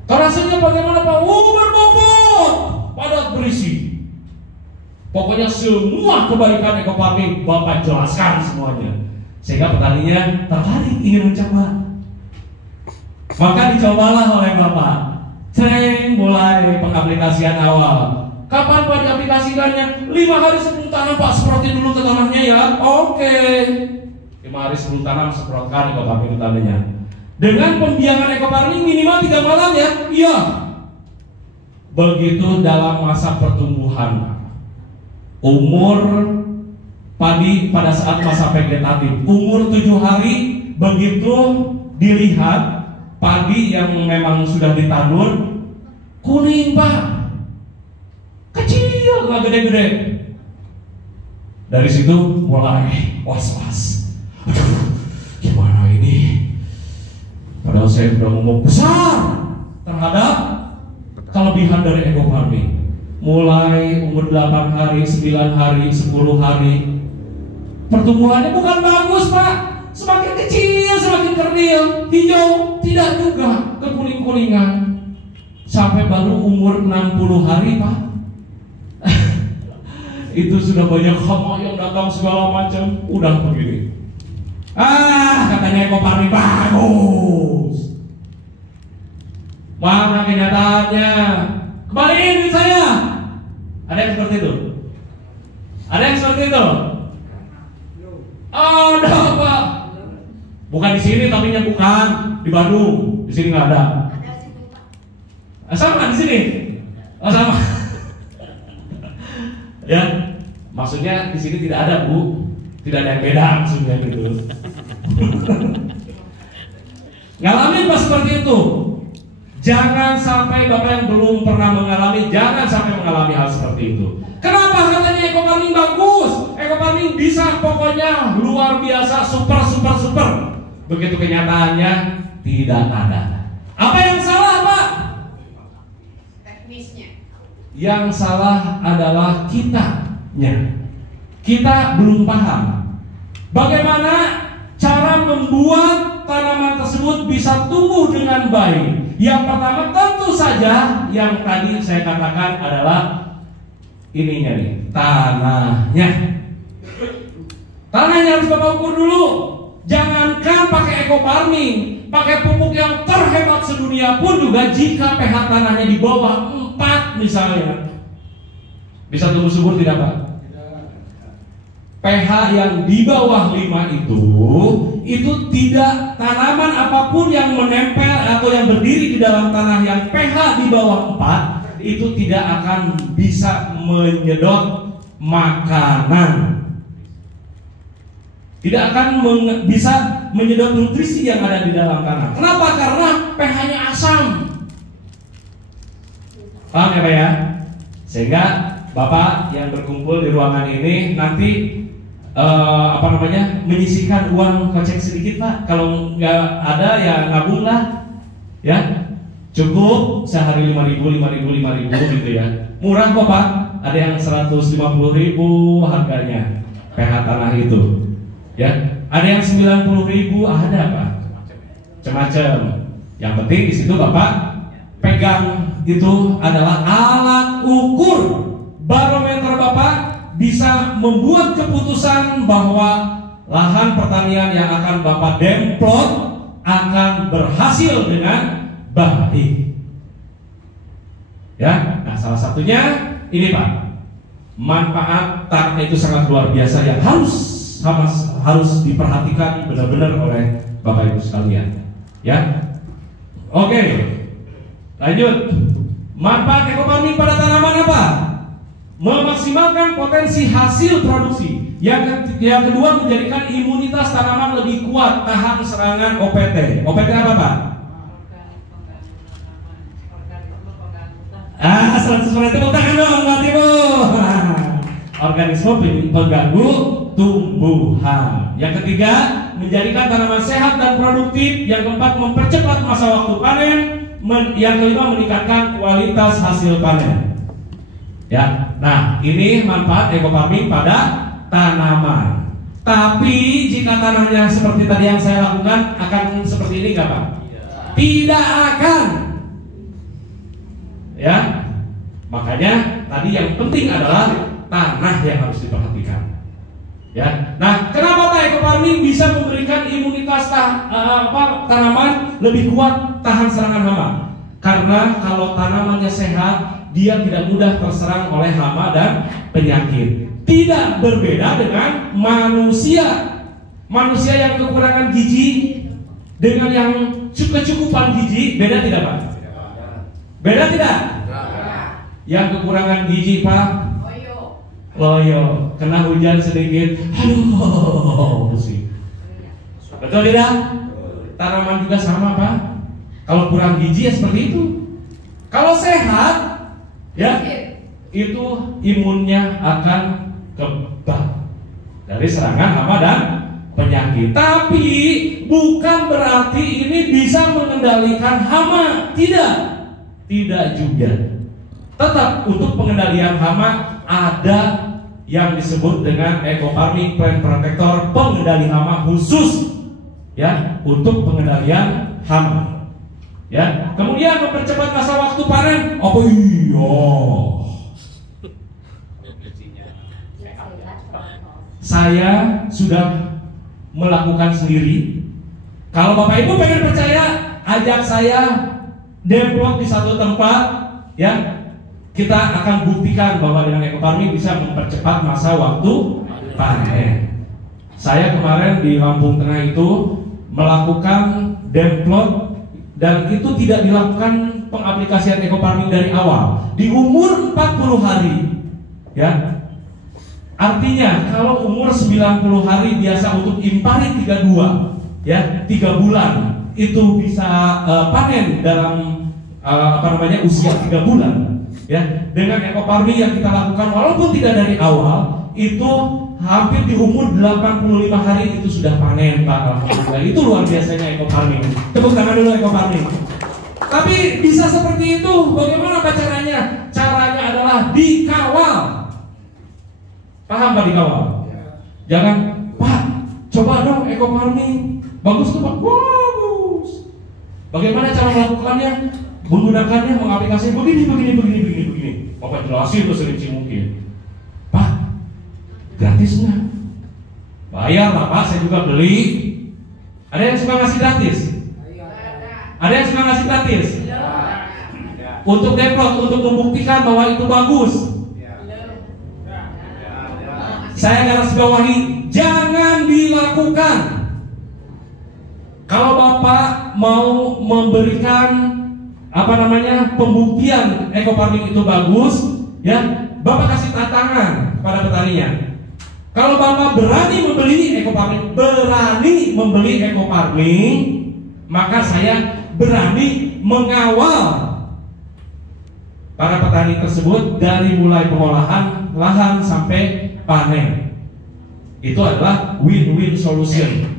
Terasanya bagaimana Pak? Oh berbobot, padat berisi. Pokoknya semua kebaikan eco farming Bapak jelaskan semuanya, sehingga petaninya tertarik ingin mencoba. Maka dicobalah oleh Bapak. Ceng, mulai pengaplikasian awal. Kapan Pak diaplikasikannya? 5 hari sebelum tanam Pak, semprotin dulu ke tanahnya ya. Oke. 5 hari sebelum tanam semprotkan eco farming ke tanahnya. Dengan pembiangan eco farming minimal 3 malam ya. Iya. Begitu dalam masa pertumbuhan. Umur padi pada saat masa vegetatif, umur 7 hari, begitu dilihat padi yang memang sudah ditandur kuning Pak, kecil nggak gede-gede. Dari situ mulai was-was. Aduh, gimana ini? Padahal saya sudah ngomong besar terhadap kelebihan dari eco farming. Mulai umur 8 hari, 9 hari, 10 hari, pertumbuhannya bukan bagus Pak. Semakin kecil, semakin kerdil, hijau, tidak juga kekuning-kuningan. Sampai baru umur 60 hari Pak, itu sudah banyak hama yang datang segala macam. Udah begini, katanya eco farming bagus. Mana kenyataannya? Kembaliin duit saya. Ada yang seperti itu? Ada yang seperti itu? Ada Pak. Bukan di sini, tapi bukan di Bandung. Di sini nggak ada. Sama di sini. Sama. Ya, maksudnya di sini tidak ada Bu. Tidak ada yang beda maksudnya gitu. Ngalamin Pak seperti itu. Jangan sampai Bapak yang belum pernah mengalami, jangan sampai mengalami hal seperti itu. Kenapa katanya eco farming bagus? Eco farming bisa pokoknya luar biasa, super. Begitu kenyataannya tidak ada. Apa yang salah Pak? Teknisnya. Yang salah adalah kitanya. Kita belum paham bagaimana cara membuat tanaman tersebut bisa tumbuh dengan baik. Yang pertama tentu saja yang tadi saya katakan adalah ininya nih, tanahnya. Tanahnya harus Bapak ukur dulu. Jangankan pakai eco farming, pakai pupuk yang terhebat sedunia pun juga jika pH tanahnya di bawah 4 misalnya, bisa tumbuh subur tidak Pak? pH yang di bawah 5 itu tidak, tanaman apapun yang menempel atau yang berdiri di dalam tanah yang pH di bawah 4 itu tidak akan bisa menyedot makanan, tidak akan bisa menyedot nutrisi yang ada di dalam tanah. Kenapa? Karena pH-nya asam. Paham ya Pak ya? Sehingga Bapak yang berkumpul di ruangan ini nanti menyisihkan uang kocek sedikit Pak. Kalau nggak ada ya nabung lah, ya cukup sehari 5.000 gitu ya. Murah kok Pak. Ada yang 150.000 harganya pH tanah itu, ya. Ada yang 90.000 ada Pak. Macam-macam. Yang penting di situ Bapak pegang itu adalah alat ukur, barometer Bapak bisa membuat keputusan bahwa lahan pertanian yang akan Bapak demplot akan berhasil dengan baik. Ya, nah salah satunya ini Pak, manfaat tanah itu sangat luar biasa yang harus diperhatikan benar-benar oleh Bapak Ibu sekalian. Ya, oke, lanjut. Manfaat eco farming pada tanaman apa? Memaksimalkan potensi hasil produksi. Yang kedua, menjadikan imunitas tanaman lebih kuat tahan serangan OPT. OPT apa Pak? 100% tepuk tangan dong Pak Ibu. Organisme pengganggu tumbuhan. Yang ketiga, menjadikan tanaman sehat dan produktif. Yang keempat, mempercepat masa waktu panen. Yang kelima, meningkatkan kualitas hasil panen. Ya, nah ini manfaat ekofarming pada tanaman. Tapi jika tanahnya seperti tadi yang saya lakukan, akan seperti ini nggak Pak? Tidak akan. Ya, makanya tadi yang penting adalah tanah yang harus diperhatikan. Ya, nah kenapa Pak ekofarming bisa memberikan imunitas tanaman lebih kuat tahan serangan hama? Karena kalau tanamannya sehat, dia tidak mudah terserang oleh hama dan penyakit. Tidak berbeda dengan manusia. Manusia yang kekurangan gizi dengan yang kecukupan gizi, beda tidak Pak? Beda tidak? Yang kekurangan gizi Pak, loyo, kena hujan sedikit, aduh, pusing. Betul tidak? Tanaman juga sama Pak. Kalau kurang gizi ya seperti itu. Kalau sehat, ya itu imunnya akan kebal dari serangan hama dan penyakit. Tapi bukan berarti ini bisa mengendalikan hama, tidak juga. Tetap untuk pengendalian hama ada yang disebut dengan ekofarming plant protector, pengendali hama khusus ya untuk pengendalian hama. Ya, kemudian mempercepat masa waktu panen. Apa iya? Saya sudah melakukan sendiri. Kalau Bapak Ibu pengen percaya, ajak saya demplok di satu tempat, ya. Kita akan buktikan bahwa dengan ekofarming bisa mempercepat masa waktu panen. Saya kemarin di Lampung Tengah itu melakukan demplok, dan itu tidak dilakukan pengaplikasian ekofarming dari awal. Di umur 40 hari, ya. Artinya kalau umur 90 hari biasa untuk impari 32, ya 3 bulan itu bisa panen dalam usia 3 bulan. Ya, dengan ekofarming yang kita lakukan walaupun tidak dari awal, itu hampir di umur 85 hari itu sudah panen Pak. Alhamdulillah. Itu luar biasanya ekofarming. Tepuk tangan dulu ekofarming. Tapi bisa seperti itu, bagaimana Pak caranya? Caranya adalah dikawal. Paham Pak dikawal? Jangan, Pak, coba dong ekofarming. Bagus tuh Pak, bagus. Bagaimana cara melakukannya? Menggunakannya, mengaplikasikan begini. Bapak jelasin serinci mungkin. Pak, gratis nggak? Bayar lah Pak, saya juga beli. Ada yang suka ngasih gratis? Ada yang suka ngasih gratis? Untuk demplok, untuk membuktikan bahwa itu bagus. Saya garis bawahi, jangan dilakukan. Kalau Bapak mau memberikan pembuktian ekofarming itu bagus, ya Bapak kasih tantangan kepada petaninya. Kalau Bapak berani membeli ekofarming, maka saya berani mengawal para petani tersebut dari mulai pengolahan lahan sampai panen. Itu adalah win-win solution.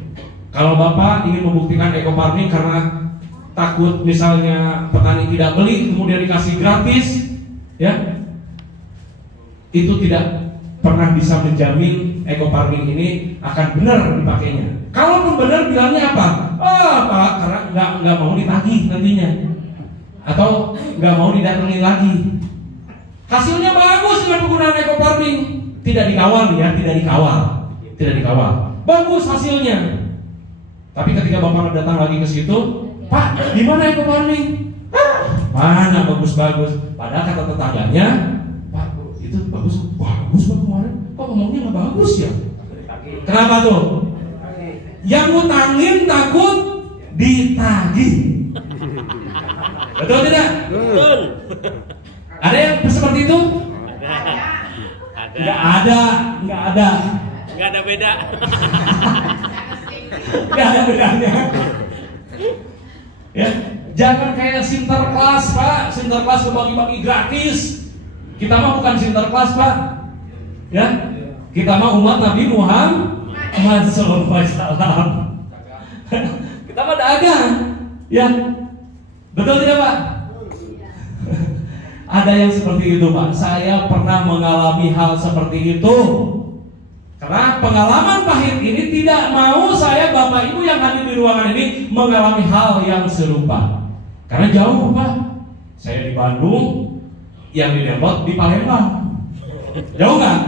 Kalau Bapak ingin membuktikan ekofarming karena takut misalnya petani tidak beli kemudian dikasih gratis, ya itu tidak pernah bisa menjamin ekofarming ini akan benar dipakainya. Kalaupun benar bilangnya apa? Pak, karena nggak mau ditagih nantinya, atau nggak mau didatengin lagi. Hasilnya bagus dengan penggunaan ekofarming, tidak dikawal ya, tidak dikawal, bagus hasilnya. Tapi ketika Bapak datang lagi ke situ, Pak, di mana ekofarming? Mana bagus-bagus. Padahal kata tetangganya, Pak, itu bagus Pak kemarin. Kok ngomongnya nggak bagus ya? Kenapa tuh? Yang ngutangin takut ditagih. Betul tidak? Betul. Ada yang seperti itu? Nggak ada. Nggak ada beda. Nggak ada bedanya. Ya, jangan kayak Sinterklas Pak, Sinterklas bagi-bagi gratis. Kita mah bukan Sinterklas Pak, ya. Kita mah umat Nabi Muhammad sallallahu alaihi wasallam. Kita mah dagang, ya. Betul tidak Pak? Ada yang seperti itu Pak. Saya pernah mengalami hal seperti itu. Karena pengalaman pahit ini tidak mau saya Bapak Ibu yang hadir di ruangan ini mengalami hal yang serupa. Karena jauh Pak. Saya di Bandung, yang di Depok di Palembang. Jauh nggak?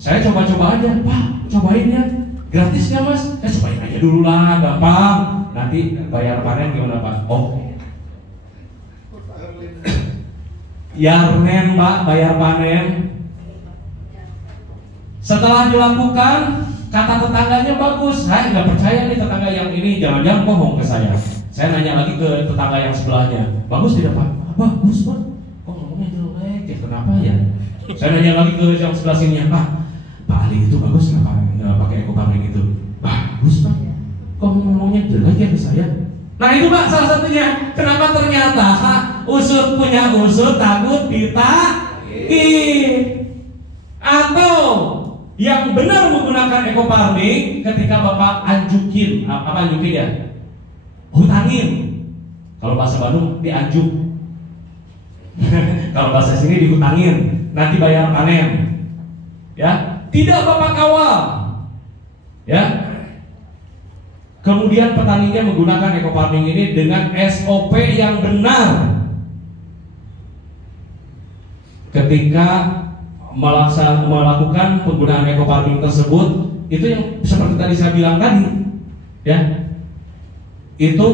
Saya coba-coba aja, Pak, cobain ya. Gratis ya Mas? Cobain aja dulu lah, gampang. Nanti bayar panen gimana Pak? Oh, Yarnen Pak, bayar panen. Setelah dilakukan, kata tetangganya bagus. Saya nggak percaya nih tetangga yang ini, jangan-jangan bohong ke saya. Saya nanya lagi ke tetangga yang sebelahnya, bagus tidak Pak? Bagus Pak. Kok ngomongnya jelek? Ya kenapa ya? Saya nanya lagi ke yang sebelah sini, Pak Ali itu bagus nggak pakai ekoparming itu? Bagus Pak. Kok ngomongnya jelek ya ke saya? Nah itu Pak salah satunya. Kenapa ternyata usut punya usut takut ditagih. Atau yang benar menggunakan ekoparming ketika Bapak anjukin, apa anjukin ya? Hutangin. Kalau bahasa Bandung dianjuk. Kalau bahasa sini dihutangin, nanti bayar panen. Ya, tidak Bapak kawal. Ya. Kemudian petaninya menggunakan ekoparming ini dengan SOP yang benar. Ketika melakukan penggunaan ekoparming tersebut, itu yang seperti tadi saya bilang tadi, ya, itu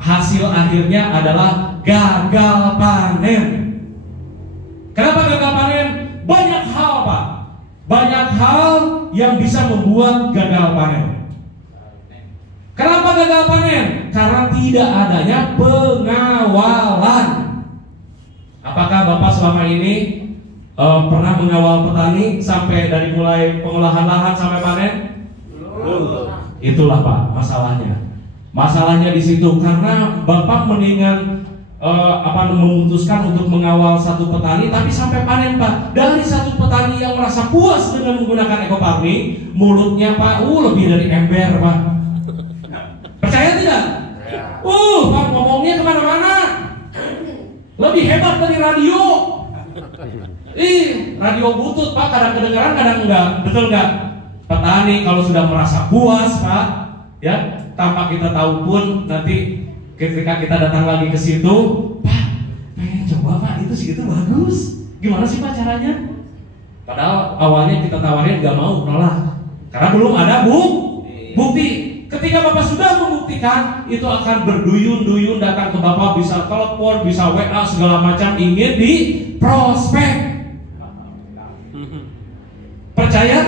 hasil akhirnya adalah gagal panen. Kenapa gagal panen? Banyak hal Pak, banyak hal yang bisa membuat gagal panen. Kenapa gagal panen? Karena tidak adanya pengawalan. Apakah Bapak selama ini pernah mengawal petani sampai dari mulai pengolahan lahan sampai panen? Belum. Itulah Pak masalahnya. Masalahnya di situ karena Bapak mendingan memutuskan untuk mengawal satu petani tapi sampai panen Pak. Dari satu petani yang merasa puas dengan menggunakan ekoparming, mulutnya Pak lebih dari ember Pak. Percaya tidak? Pak ngomongnya kemana-mana. Lebih hebat dari radio. Radio butut Pak, kadang kedengaran kadang enggak, betul enggak? Petani kalau sudah merasa puas Pak, ya, tanpa kita tahu pun nanti ketika kita datang lagi ke situ, Pak, pengen coba Pak, itu sih itu bagus. Gimana sih Pak caranya? Padahal awalnya kita tawarin nggak mau, nolak, karena belum ada bukti. Ketika Bapak sudah membuktikan, itu akan berduyun-duyun datang ke Bapak, bisa telepon, bisa WA segala macam, ingin di prospek. Percaya?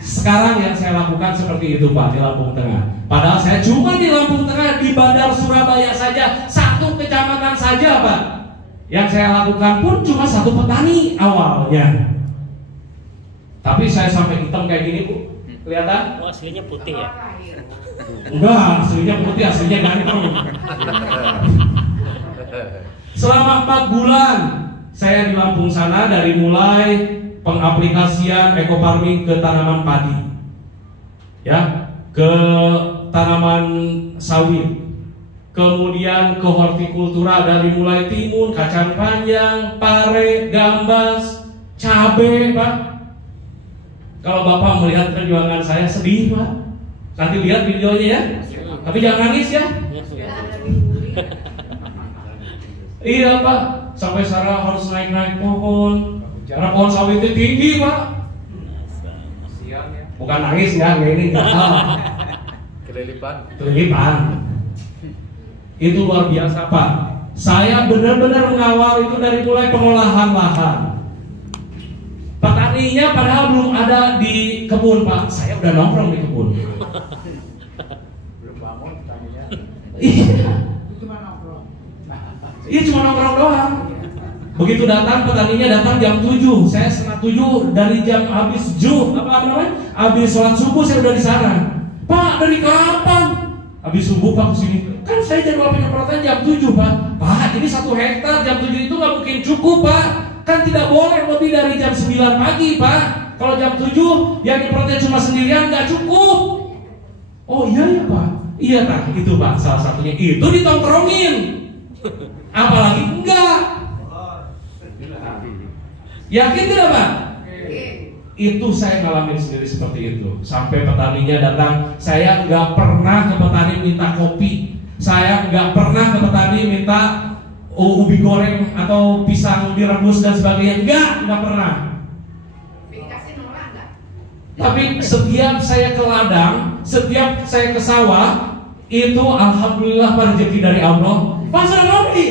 Sekarang yang saya lakukan seperti itu Pak di Lampung Tengah. Padahal saya cuma di Lampung Tengah, di Bandar Surabaya saja, satu kecamatan saja Pak. Yang saya lakukan pun cuma satu petani awalnya. Tapi saya sampai hitam kayak gini Bu. Kelihatan? Oh, aslinya putih ya? Enggak, aslinya putih, aslinya ganteng. Selama 4 bulan saya di Lampung sana, dari mulai pengaplikasian ekoparming ke tanaman padi, ya, ke tanaman sawit, kemudian ke hortikultura dari mulai timun, kacang panjang, pare, gambas, cabai Pak. Kalau Bapak melihat perjuangan saya sedih Pak. Nanti lihat videonya ya. Tapi jangan nangis ya. Iya Pak. Sampai Sarah harus naik-naik pohon. Karena pohon sawitnya tinggi Pak. Bukan nangis ya, ini kelilipan. Itu luar biasa Pak. Saya benar-benar mengawal itu dari mulai pengolahan lahan. Petaninya padahal belum ada di kebun Pak. Saya udah nongkrong di kebun. Belum bangun petaninya. Iya. Cuma nongkrong. Iya cuma nongkrong doang. Begitu datang petaninya datang jam 7. Saya setengah 7 dari jam habis habis sholat subuh saya udah di sana. Pak dari kapan? Habis subuh Pak kesini. Kan saya jadwal penyemprotan jam 7 Pak. Pak ini 1 hektar jam 7 itu nggak mungkin cukup Pak. Kan tidak boleh lebih dari jam 9 pagi Pak. Kalau jam 7 yang diproses cuma sendirian nggak cukup. Oh iya ya Pak, iya Pak, itu Pak salah satunya itu ditongkrongin. Apalagi enggak. Yakin tidak Pak? Itu saya ngalamin sendiri seperti itu. Sampai petaninya datang, saya nggak pernah ke petani minta kopi, saya nggak pernah ke petani minta ubi goreng atau pisang direbus dan sebagainya, nggak pernah. Dikasih nolak nggak? Tapi setiap saya ke ladang, setiap saya ke sawah, itu alhamdulillah rezeki dari Allah. Pak sudah ngopi?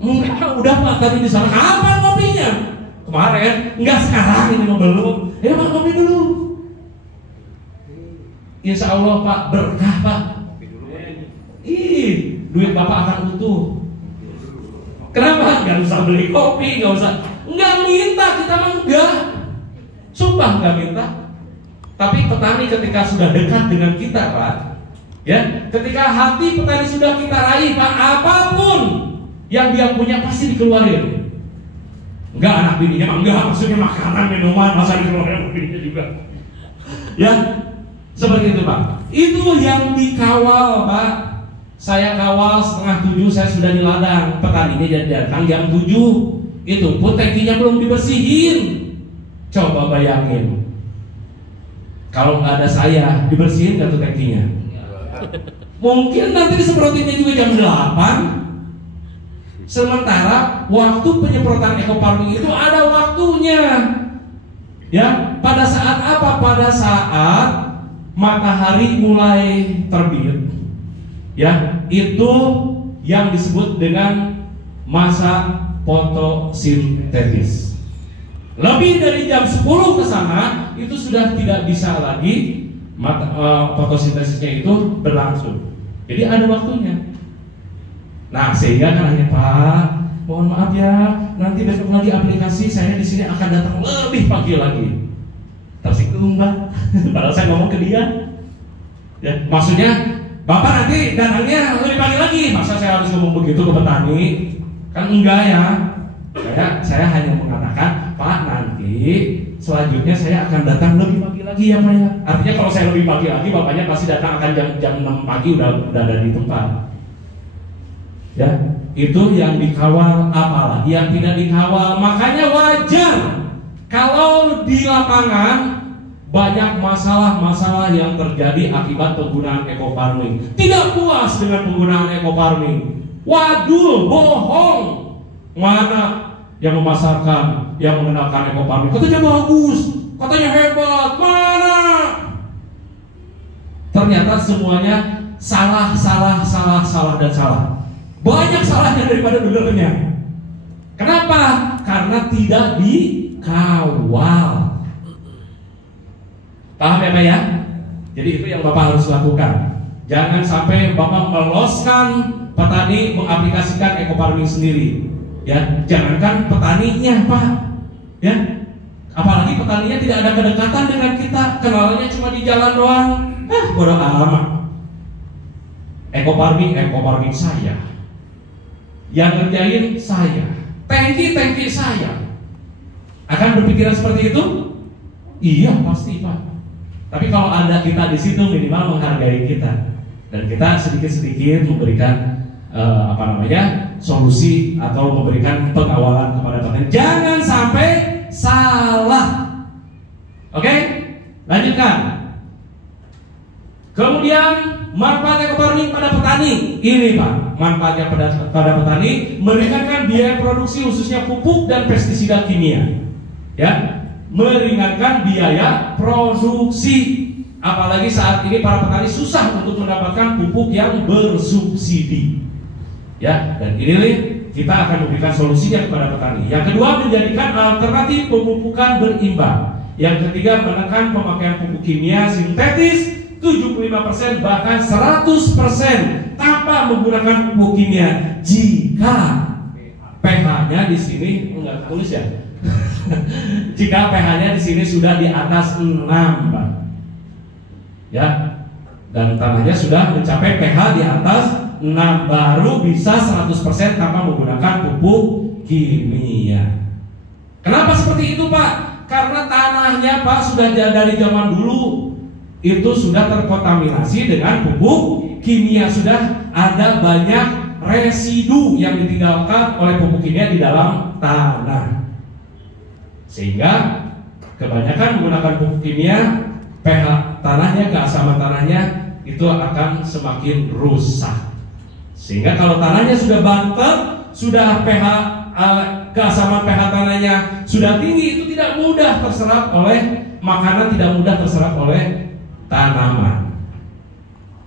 Enggak, udah Pak tadi di sana. Kapan ngopinya? Kemarin, enggak sekarang ini mau belum. Ya Pak ngopi dulu. Insya Allah Pak berkah Pak. Duit Bapak akan utuh. Kenapa? Gak usah beli kopi, gak usah. Enggak minta, kita mah enggak. Sumpah enggak minta. Tapi petani ketika sudah dekat dengan kita Pak, ya, ketika hati petani sudah kita raih Pak, apapun yang dia punya pasti dikeluarin. Enggak anak bininya, enggak, maksudnya makanan, minuman, masa dikeluarin anak bininya juga. Ya, seperti itu Pak. Itu yang dikawal Pak. Saya kawal 6:30 saya sudah di ladang, petaninya datang jam 7. Itu pun tangkinya belum dibersihin. Coba bayangin, kalau nggak ada saya, dibersihin nggak tuh tangkinya? Mungkin nanti disemprotinnya juga jam 8. Sementara waktu penyemprotan eco farming itu ada waktunya. Ya, pada saat apa? Pada saat matahari mulai terbit. Ya, itu yang disebut dengan masa fotosintesis. Lebih dari jam 10 ke sana itu sudah tidak bisa lagi fotosintesisnya itu berlangsung. Jadi ada waktunya. Nah, sehingga kan akhirnya Pak, mohon maaf ya, nanti besok lagi aplikasi saya di sini akan datang lebih pagi lagi. Tersinggung Pak, padahal saya ngomong ke dia. Ya, maksudnya Bapak nanti datangnya lebih pagi lagi. Masa saya harus ngomong begitu ke petani? Kan enggak ya. Saya hanya mengatakan, Pak nanti selanjutnya saya akan datang lebih pagi lagi ya Pak ya. Artinya kalau saya lebih pagi lagi, Bapaknya pasti datang akan jam 6 pagi udah ada di tempat. Ya, itu yang dikawal, apalah yang tidak dikawal. Makanya wajar kalau di lapangan banyak masalah-masalah yang terjadi akibat penggunaan eco farming. Tidak puas dengan penggunaan eco farming. Waduh, bohong. Mana yang memasarkan, yang mengenalkan eco farming? Katanya bagus, katanya hebat. Mana? Ternyata semuanya salah dan salah. Banyak salahnya daripada benernya. Kenapa? Karena tidak dikawal. Paham ya Pak ya? Jadi itu yang Bapak harus lakukan. Jangan sampai Bapak meloloskan petani mengaplikasikan eco farming sendiri. Ya, jangankan petaninya Pak. Ya, apalagi petaninya tidak ada kedekatan dengan kita, kenalannya cuma di jalan doang. Bodoh amat. Eco farming saya. Yang ngerjain saya. Tangki saya. Akan berpikiran seperti itu? Iya pasti Pak. Tapi kalau Anda kita di situ minimal menghargai kita dan kita sedikit-sedikit memberikan solusi atau memberikan pengawalan kepada petani. Jangan sampai salah. Oke? Lanjutkan. Kemudian manfaat eco farming pada petani. Ini Pak, manfaatnya pada petani meringankan biaya produksi khususnya pupuk dan pestisida kimia. Ya. Meringankan biaya produksi. Apalagi saat ini para petani susah untuk mendapatkan pupuk yang bersubsidi. Ya, dan ini nih kita akan memberikan solusinya kepada petani. Yang kedua, menjadikan alternatif pemupukan berimbang. Yang ketiga, menekan pemakaian pupuk kimia sintetis 75% bahkan 100% tanpa menggunakan pupuk kimia jika pH-nya di sini enggak tulis ya. Jika pH-nya di sini sudah di atas 6, Pak. Ya. Dan tanahnya sudah mencapai pH di atas 6 baru bisa 100% tanpa menggunakan pupuk kimia. Kenapa seperti itu, Pak? Karena tanahnya Pak sudah dari zaman dulu itu sudah terkontaminasi dengan pupuk kimia, sudah ada banyak residu yang ditinggalkan oleh pupuk kimia di dalam tanah, sehingga kebanyakan menggunakan pupuk kimia, pH tanahnya, keasaman tanahnya itu akan semakin rusak. Sehingga kalau tanahnya sudah banter, sudah pH keasaman pH tanahnya sudah tinggi, itu tidak mudah terserap oleh makanan, tidak mudah terserap oleh tanaman.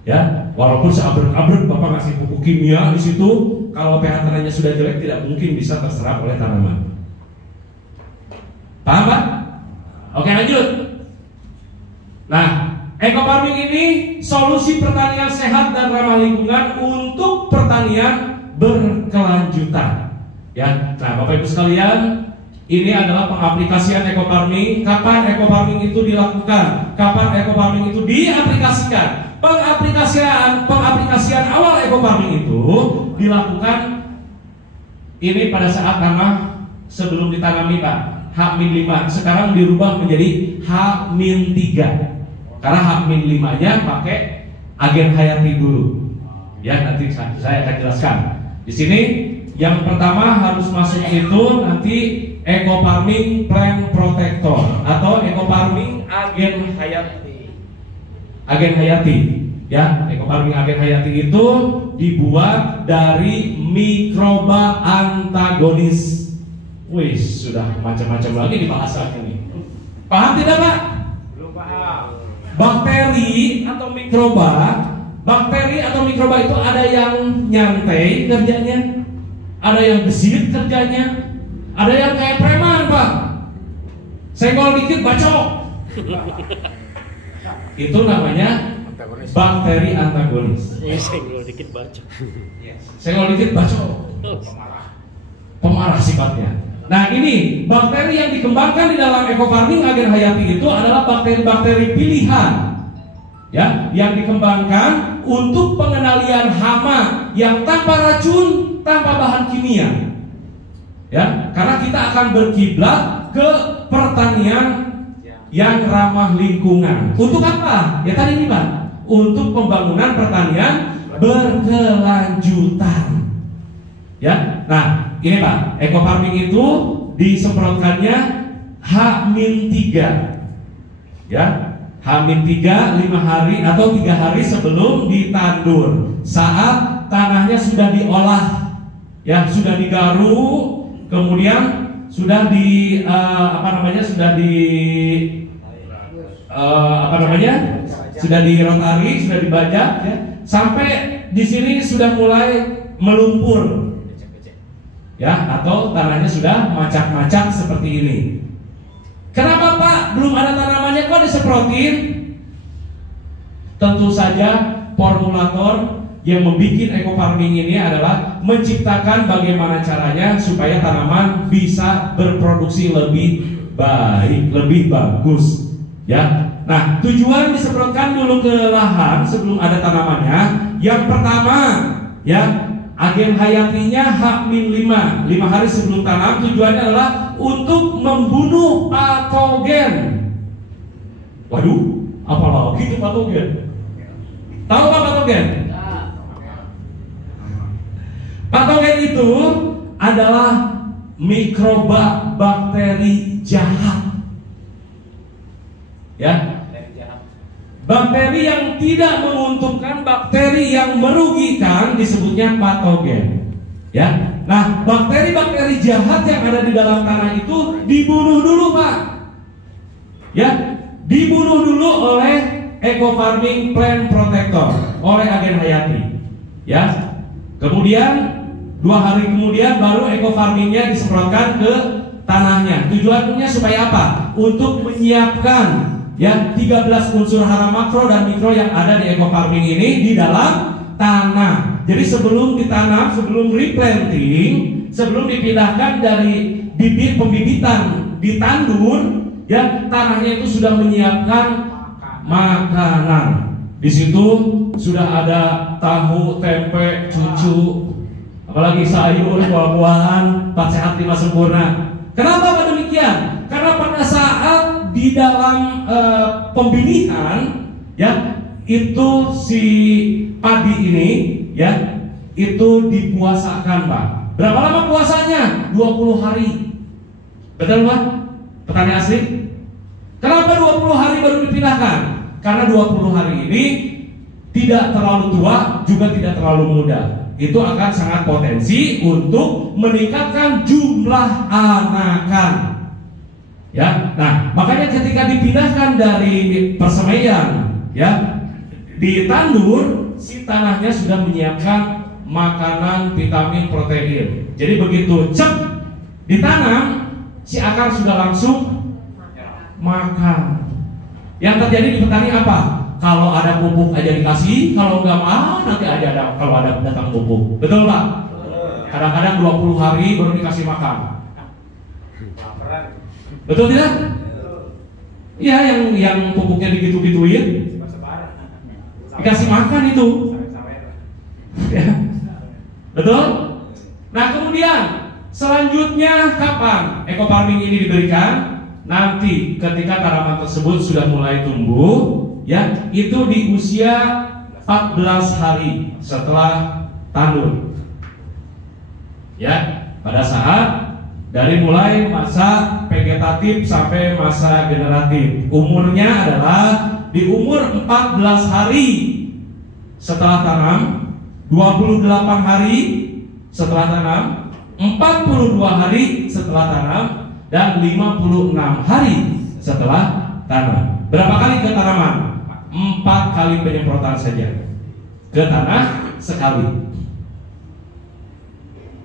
Ya, walaupun seabrek-abrek Bapak ngasih pupuk kimia di situ, kalau pH tanahnya sudah jelek tidak mungkin bisa terserap oleh tanaman. Paham Pak? Oke, lanjut. Nah, eco-farming ini solusi pertanian sehat dan ramah lingkungan untuk pertanian berkelanjutan. Ya, nah Bapak Ibu sekalian, ini adalah pengaplikasian eco-farming. Kapan eco-farming itu dilakukan? Kapan eco-farming itu diaplikasikan? Pengaplikasian awal eco-farming itu dilakukan ini pada saat tanah sebelum ditanami Pak, H-5. Sekarang dirubah menjadi H-3. Karena H-5-nya pakai agen hayati dulu. Ya, nanti saya akan jelaskan. Di sini yang pertama harus masuk itu nanti eco-farming plant protector atau eco-farming agen hayati. Agen hayati, ya, eco-farming agen hayati itu dibuat dari mikroba antagonis. Wih, sudah macam-macam lagi dibahas ini. Paham tidak Pak? Belum paham. Bakteri atau mikroba itu ada yang nyantai kerjanya, ada yang gesit kerjanya, ada yang kayak preman Pak, senggol dikit bacok. Itu namanya bakteri antagonis. Senggol dikit bacok. Senggol dikit bacok, pemarah sifatnya. Nah, ini bakteri yang dikembangkan di dalam eco-farming agen hayati itu adalah bakteri-bakteri pilihan, ya, yang dikembangkan untuk pengendalian hama yang tanpa racun, tanpa bahan kimia. Ya, karena kita akan berkiblat ke pertanian yang ramah lingkungan. Untuk apa? Ya tadi ini Pak, untuk pembangunan pertanian berkelanjutan. Ya, nah ini Pak, eco-farming itu disemprotkannya H-3. Ya, H-3 5 hari atau 3 hari sebelum ditandur. Saat tanahnya sudah diolah, ya, sudah digaruk, kemudian sudah sudah dirotari, sudah dibajak, ya, sampai di sini sudah mulai melumpur, ya, atau tanahnya sudah macak-macak seperti ini. Kenapa Pak belum ada tanamannya kok disemprotin? Tentu saja formulator yang membuat eco-farming ini adalah menciptakan bagaimana caranya supaya tanaman bisa berproduksi lebih baik, lebih bagus, ya. Nah, tujuan disemprotkan dulu ke lahan sebelum ada tanamannya. Yang pertama, ya, agen hayatinya H-5 hari sebelum tanam. Tujuannya adalah untuk membunuh patogen. Waduh, apalagi itu patogen? Tahu apa patogen? Patogen itu adalah mikroba bakteri jahat. Ya, bakteri yang tidak menguntungkan, bakteri yang merugikan disebutnya patogen. Ya, nah bakteri-bakteri jahat yang ada di dalam tanah itu dibunuh dulu Pak. Ya, dibunuh dulu oleh eco-farming plant protector, oleh agen hayati. Ya, kemudian 2 hari kemudian baru eco-farmingnya disemprotkan ke tanahnya. Tujuannya supaya apa? Untuk menyiapkan, ya, 13 unsur hara makro dan mikro yang ada di eco-farming ini di dalam tanah. Jadi sebelum ditanam, sebelum replanting, sebelum dipindahkan dari bibit pembibitan ditandur, ya, tanahnya itu sudah menyiapkan makanan. Di situ sudah ada tahu, tempe, cucu, apalagi sayur, buah-buahan, 4 sehat 5 sempurna. Kenapa demikian? Karena pada saat di dalam pembinihan, ya, itu si padi ini ya, itu dipuasakan Pak. Berapa lama puasanya? 20 hari. Betul Pak? Petani asli? Kenapa 20 hari baru dipindahkan? Karena 20 hari ini tidak terlalu tua, juga tidak terlalu muda. Itu akan sangat potensi untuk meningkatkan jumlah anakan. Ya, nah makanya ketika dipindahkan dari persemaian, ya, ditandur, si tanahnya sudah menyiapkan makanan, vitamin, protein. Jadi begitu cep ditanam, si akar sudah langsung makan. Yang terjadi di petani apa? Kalau ada pupuk aja dikasih, kalau nggak mau nanti aja ada, kalau ada datang pupuk. Betul Pak? Kadang-kadang 20 hari baru dikasih makan. Betul tidak? Iya, yang pupuknya digitu-gituin, dikasih makan itu. Ya. Betul? Nah kemudian selanjutnya kapan eco farming ini diberikan? Nanti ketika tanaman tersebut sudah mulai tumbuh, ya, itu di usia 14 hari setelah tandur. Ya, pada saat dari mulai masa vegetatif sampai masa generatif. Umurnya adalah di umur 14 hari setelah tanam, 28 hari setelah tanam, 42 hari setelah tanam, dan 56 hari setelah tanam. Berapa kali ke tanaman? 4 kali penyemprotan saja. Ke tanah sekali.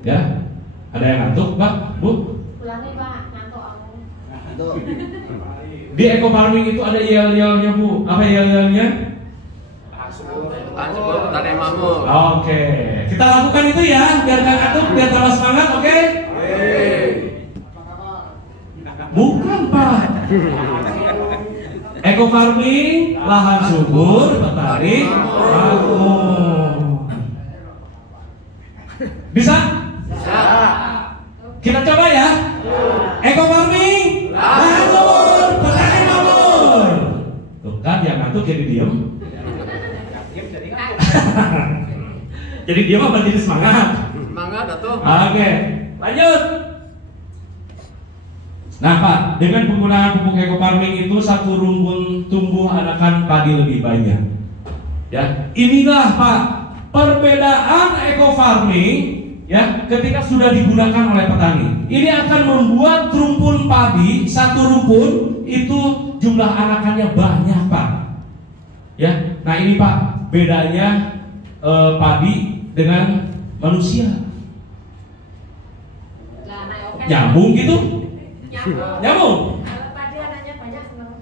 Ya, ada yang ngantuk Pak, Bu? Ulangi Pak, ngantuk aku. Di eco farming itu ada yel-yelnya Bu. Apa yel-yelnya? Petani makmur. Oke, kita lakukan itu ya, biar gak ngantuk, biar tambah semangat, oke? Bukan Pak. Eco farming, lahan subur, petani makmur. Bisa? Bisa. Kita coba ya. Eco farming, lahan subur, petani makmur. Tuh kan yang ngantuk jadi diem. Jadi diem apa jadi semangat? Semangat atuh. Oke, lanjut. Nah Pak, dengan penggunaan pupuk eco farming itu satu rumpun tumbuh anakan padi lebih banyak. Ya, inilah Pak perbedaan eco farming ya ketika sudah digunakan oleh petani. Ini akan membuat rumpun padi satu rumpun itu jumlah anakannya banyak Pak. Ya, nah ini Pak bedanya padi dengan manusia. Nyambung gitu? Nyambung. Kalau padi anaknya banyak senang.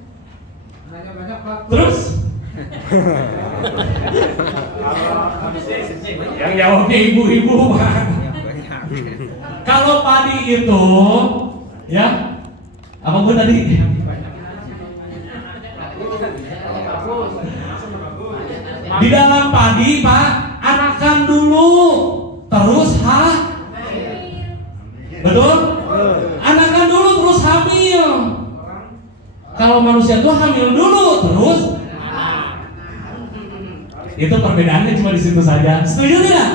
Anaknya banyak Pak. Terus? Yang jawabnya ibu-ibu Pak. Kalau padi itu, ya, apa Bu tadi? Di dalam padi Pak, anakan dulu, terus betul? Anakan dulu terus hamil. Kalau manusia tuh hamil dulu terus. Itu perbedaannya cuma di situ saja. Setuju tidak?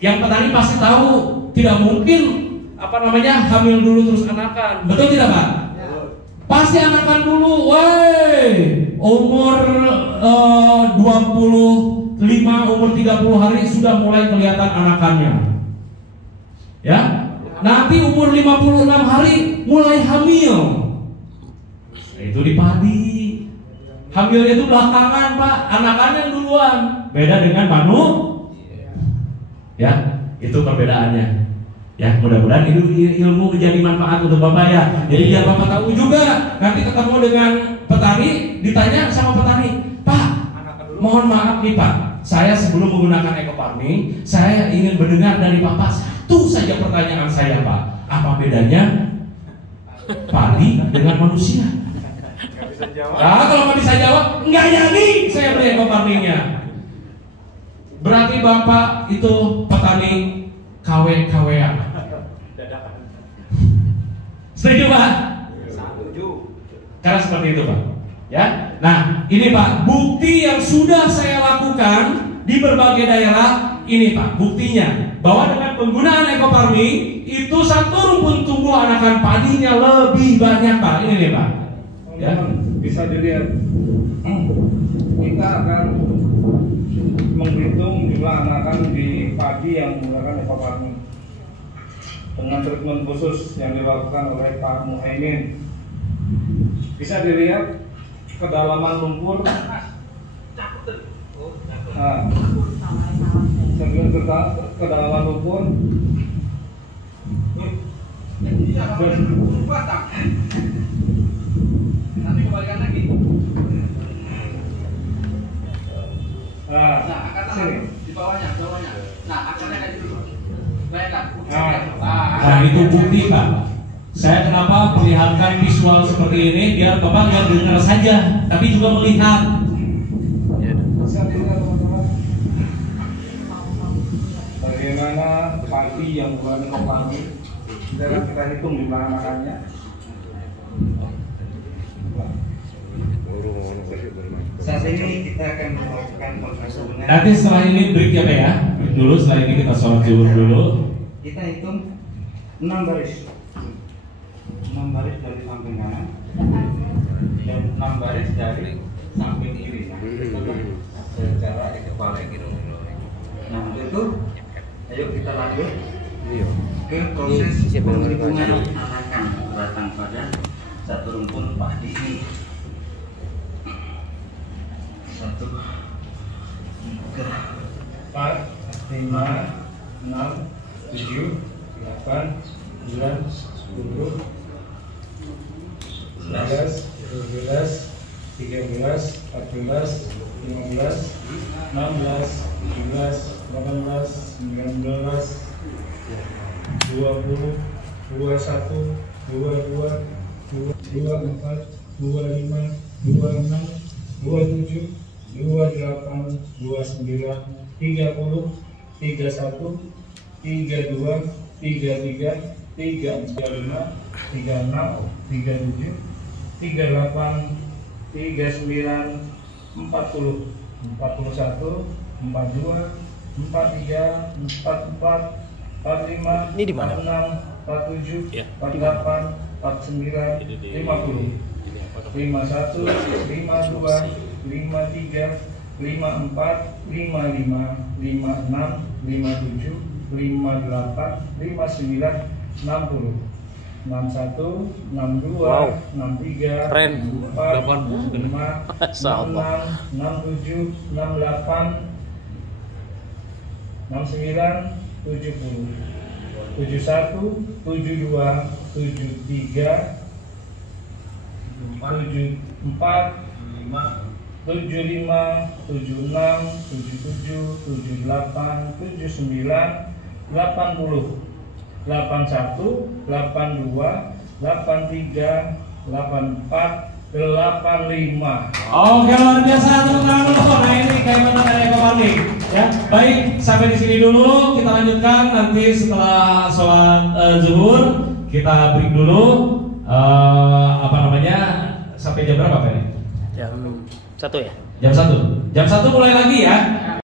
Yang petani pasti tahu tidak mungkin hamil dulu terus anakan. Betul tidak Pak? Pasti anakan dulu. Umur 25, umur 30 hari sudah mulai kelihatan anakannya. Ya. Nanti umur 56 hari mulai hamil. Nah, itu di padi. Hamilnya itu belakangan Pak, anakannya duluan. Beda dengan ya, itu perbedaannya. Ya, mudah-mudahan ilmu menjadi manfaat untuk Bapak ya. Jadi biar Bapak tahu juga. Nanti ketemu dengan petani, ditanya sama petani, Pak, mohon maaf nih Pak, saya sebelum menggunakan eco farming, saya ingin mendengar dari Bapak satu saja pertanyaan saya Pak. Apa bedanya padi dengan manusia? Nah, kalau nggak bisa jawab, nggak jadi saya beli eco farmingnya. Berarti Bapak itu petani KW-KW-an. Setuju Pak? Setuju. Karena seperti itu Pak. Ya. Nah, ini Pak, bukti yang sudah saya lakukan di berbagai daerah ini Pak, buktinya bahwa dengan penggunaan ekofarming itu satu rumpun tumbuh anakan padinya lebih banyak Pak. Ini nih Pak. Ya. Bisa dilihat. Kita akan menghitung jumlah anakan di padi yang menggunakan ekofarming dengan treatment khusus yang dilakukan oleh Pak Muhaimin. Bisa dilihat kedalaman lumpur. Nah, kedalaman lumpur. Nanti kembalikan lagi. Nah, sini. Di bawahnya. Nah, akarnya kayak gitu. Bayangkan. Nah, itu bukti Pak. Saya kenapa perlihatkan visual seperti ini biar Bapak nggak dengar saja, tapi juga melihat. Bisa dilihat teman-teman bagaimana padi yang menggunakan ekofarming. Kita hitung jumlah anakannya. Saat ini kita akan melakukan penghitungan. Nanti setelah ini break ya Pak ya. Break dulu, setelah ini kita sholat zuhur dulu. Kita hitung 6 baris. 6 baris dari samping kanan dan 6 baris dari samping kiri. Secara ekuivalen. Nah, untuk itu ayo kita lanjut ke proses penghitungan anakan batang pada satu rumpun padi ini. 1, 2, 3, 4, 5, 6, 7, 8, 9, 10, 11, 12, 13, 14, 15, 16, 17, 18, 19, 20, 21, 22, 24, 25, 26, 27, 28, 29, 30, 31, 32, 33, 35, 36, 37, 38, 39, 40, 41, 42, 43, 44, 45, Ini di mana? 46, 47, Ya. 48, 49, 50, 51, 52, 53, 54, 55, 56, 57, 58, 59, 60, 61, 62, Wow. 63, Keren. 64, 65, Sama. 66, 67, 68, 69, 70, 71, 72, 73, 74, 75, 76, 77, 78, 79, 80, 81, 82, 83, 84, 85. Oke, luar biasa teman-teman dulu. Nah, ini kaitan dari ekofarming. Ya, baik, sampai di sini dulu. Kita lanjutkan nanti setelah sholat zuhur. Kita break dulu. Sampai jam berapa Pak? Jam 1 ya? Jam 1. Jam 1 mulai lagi ya.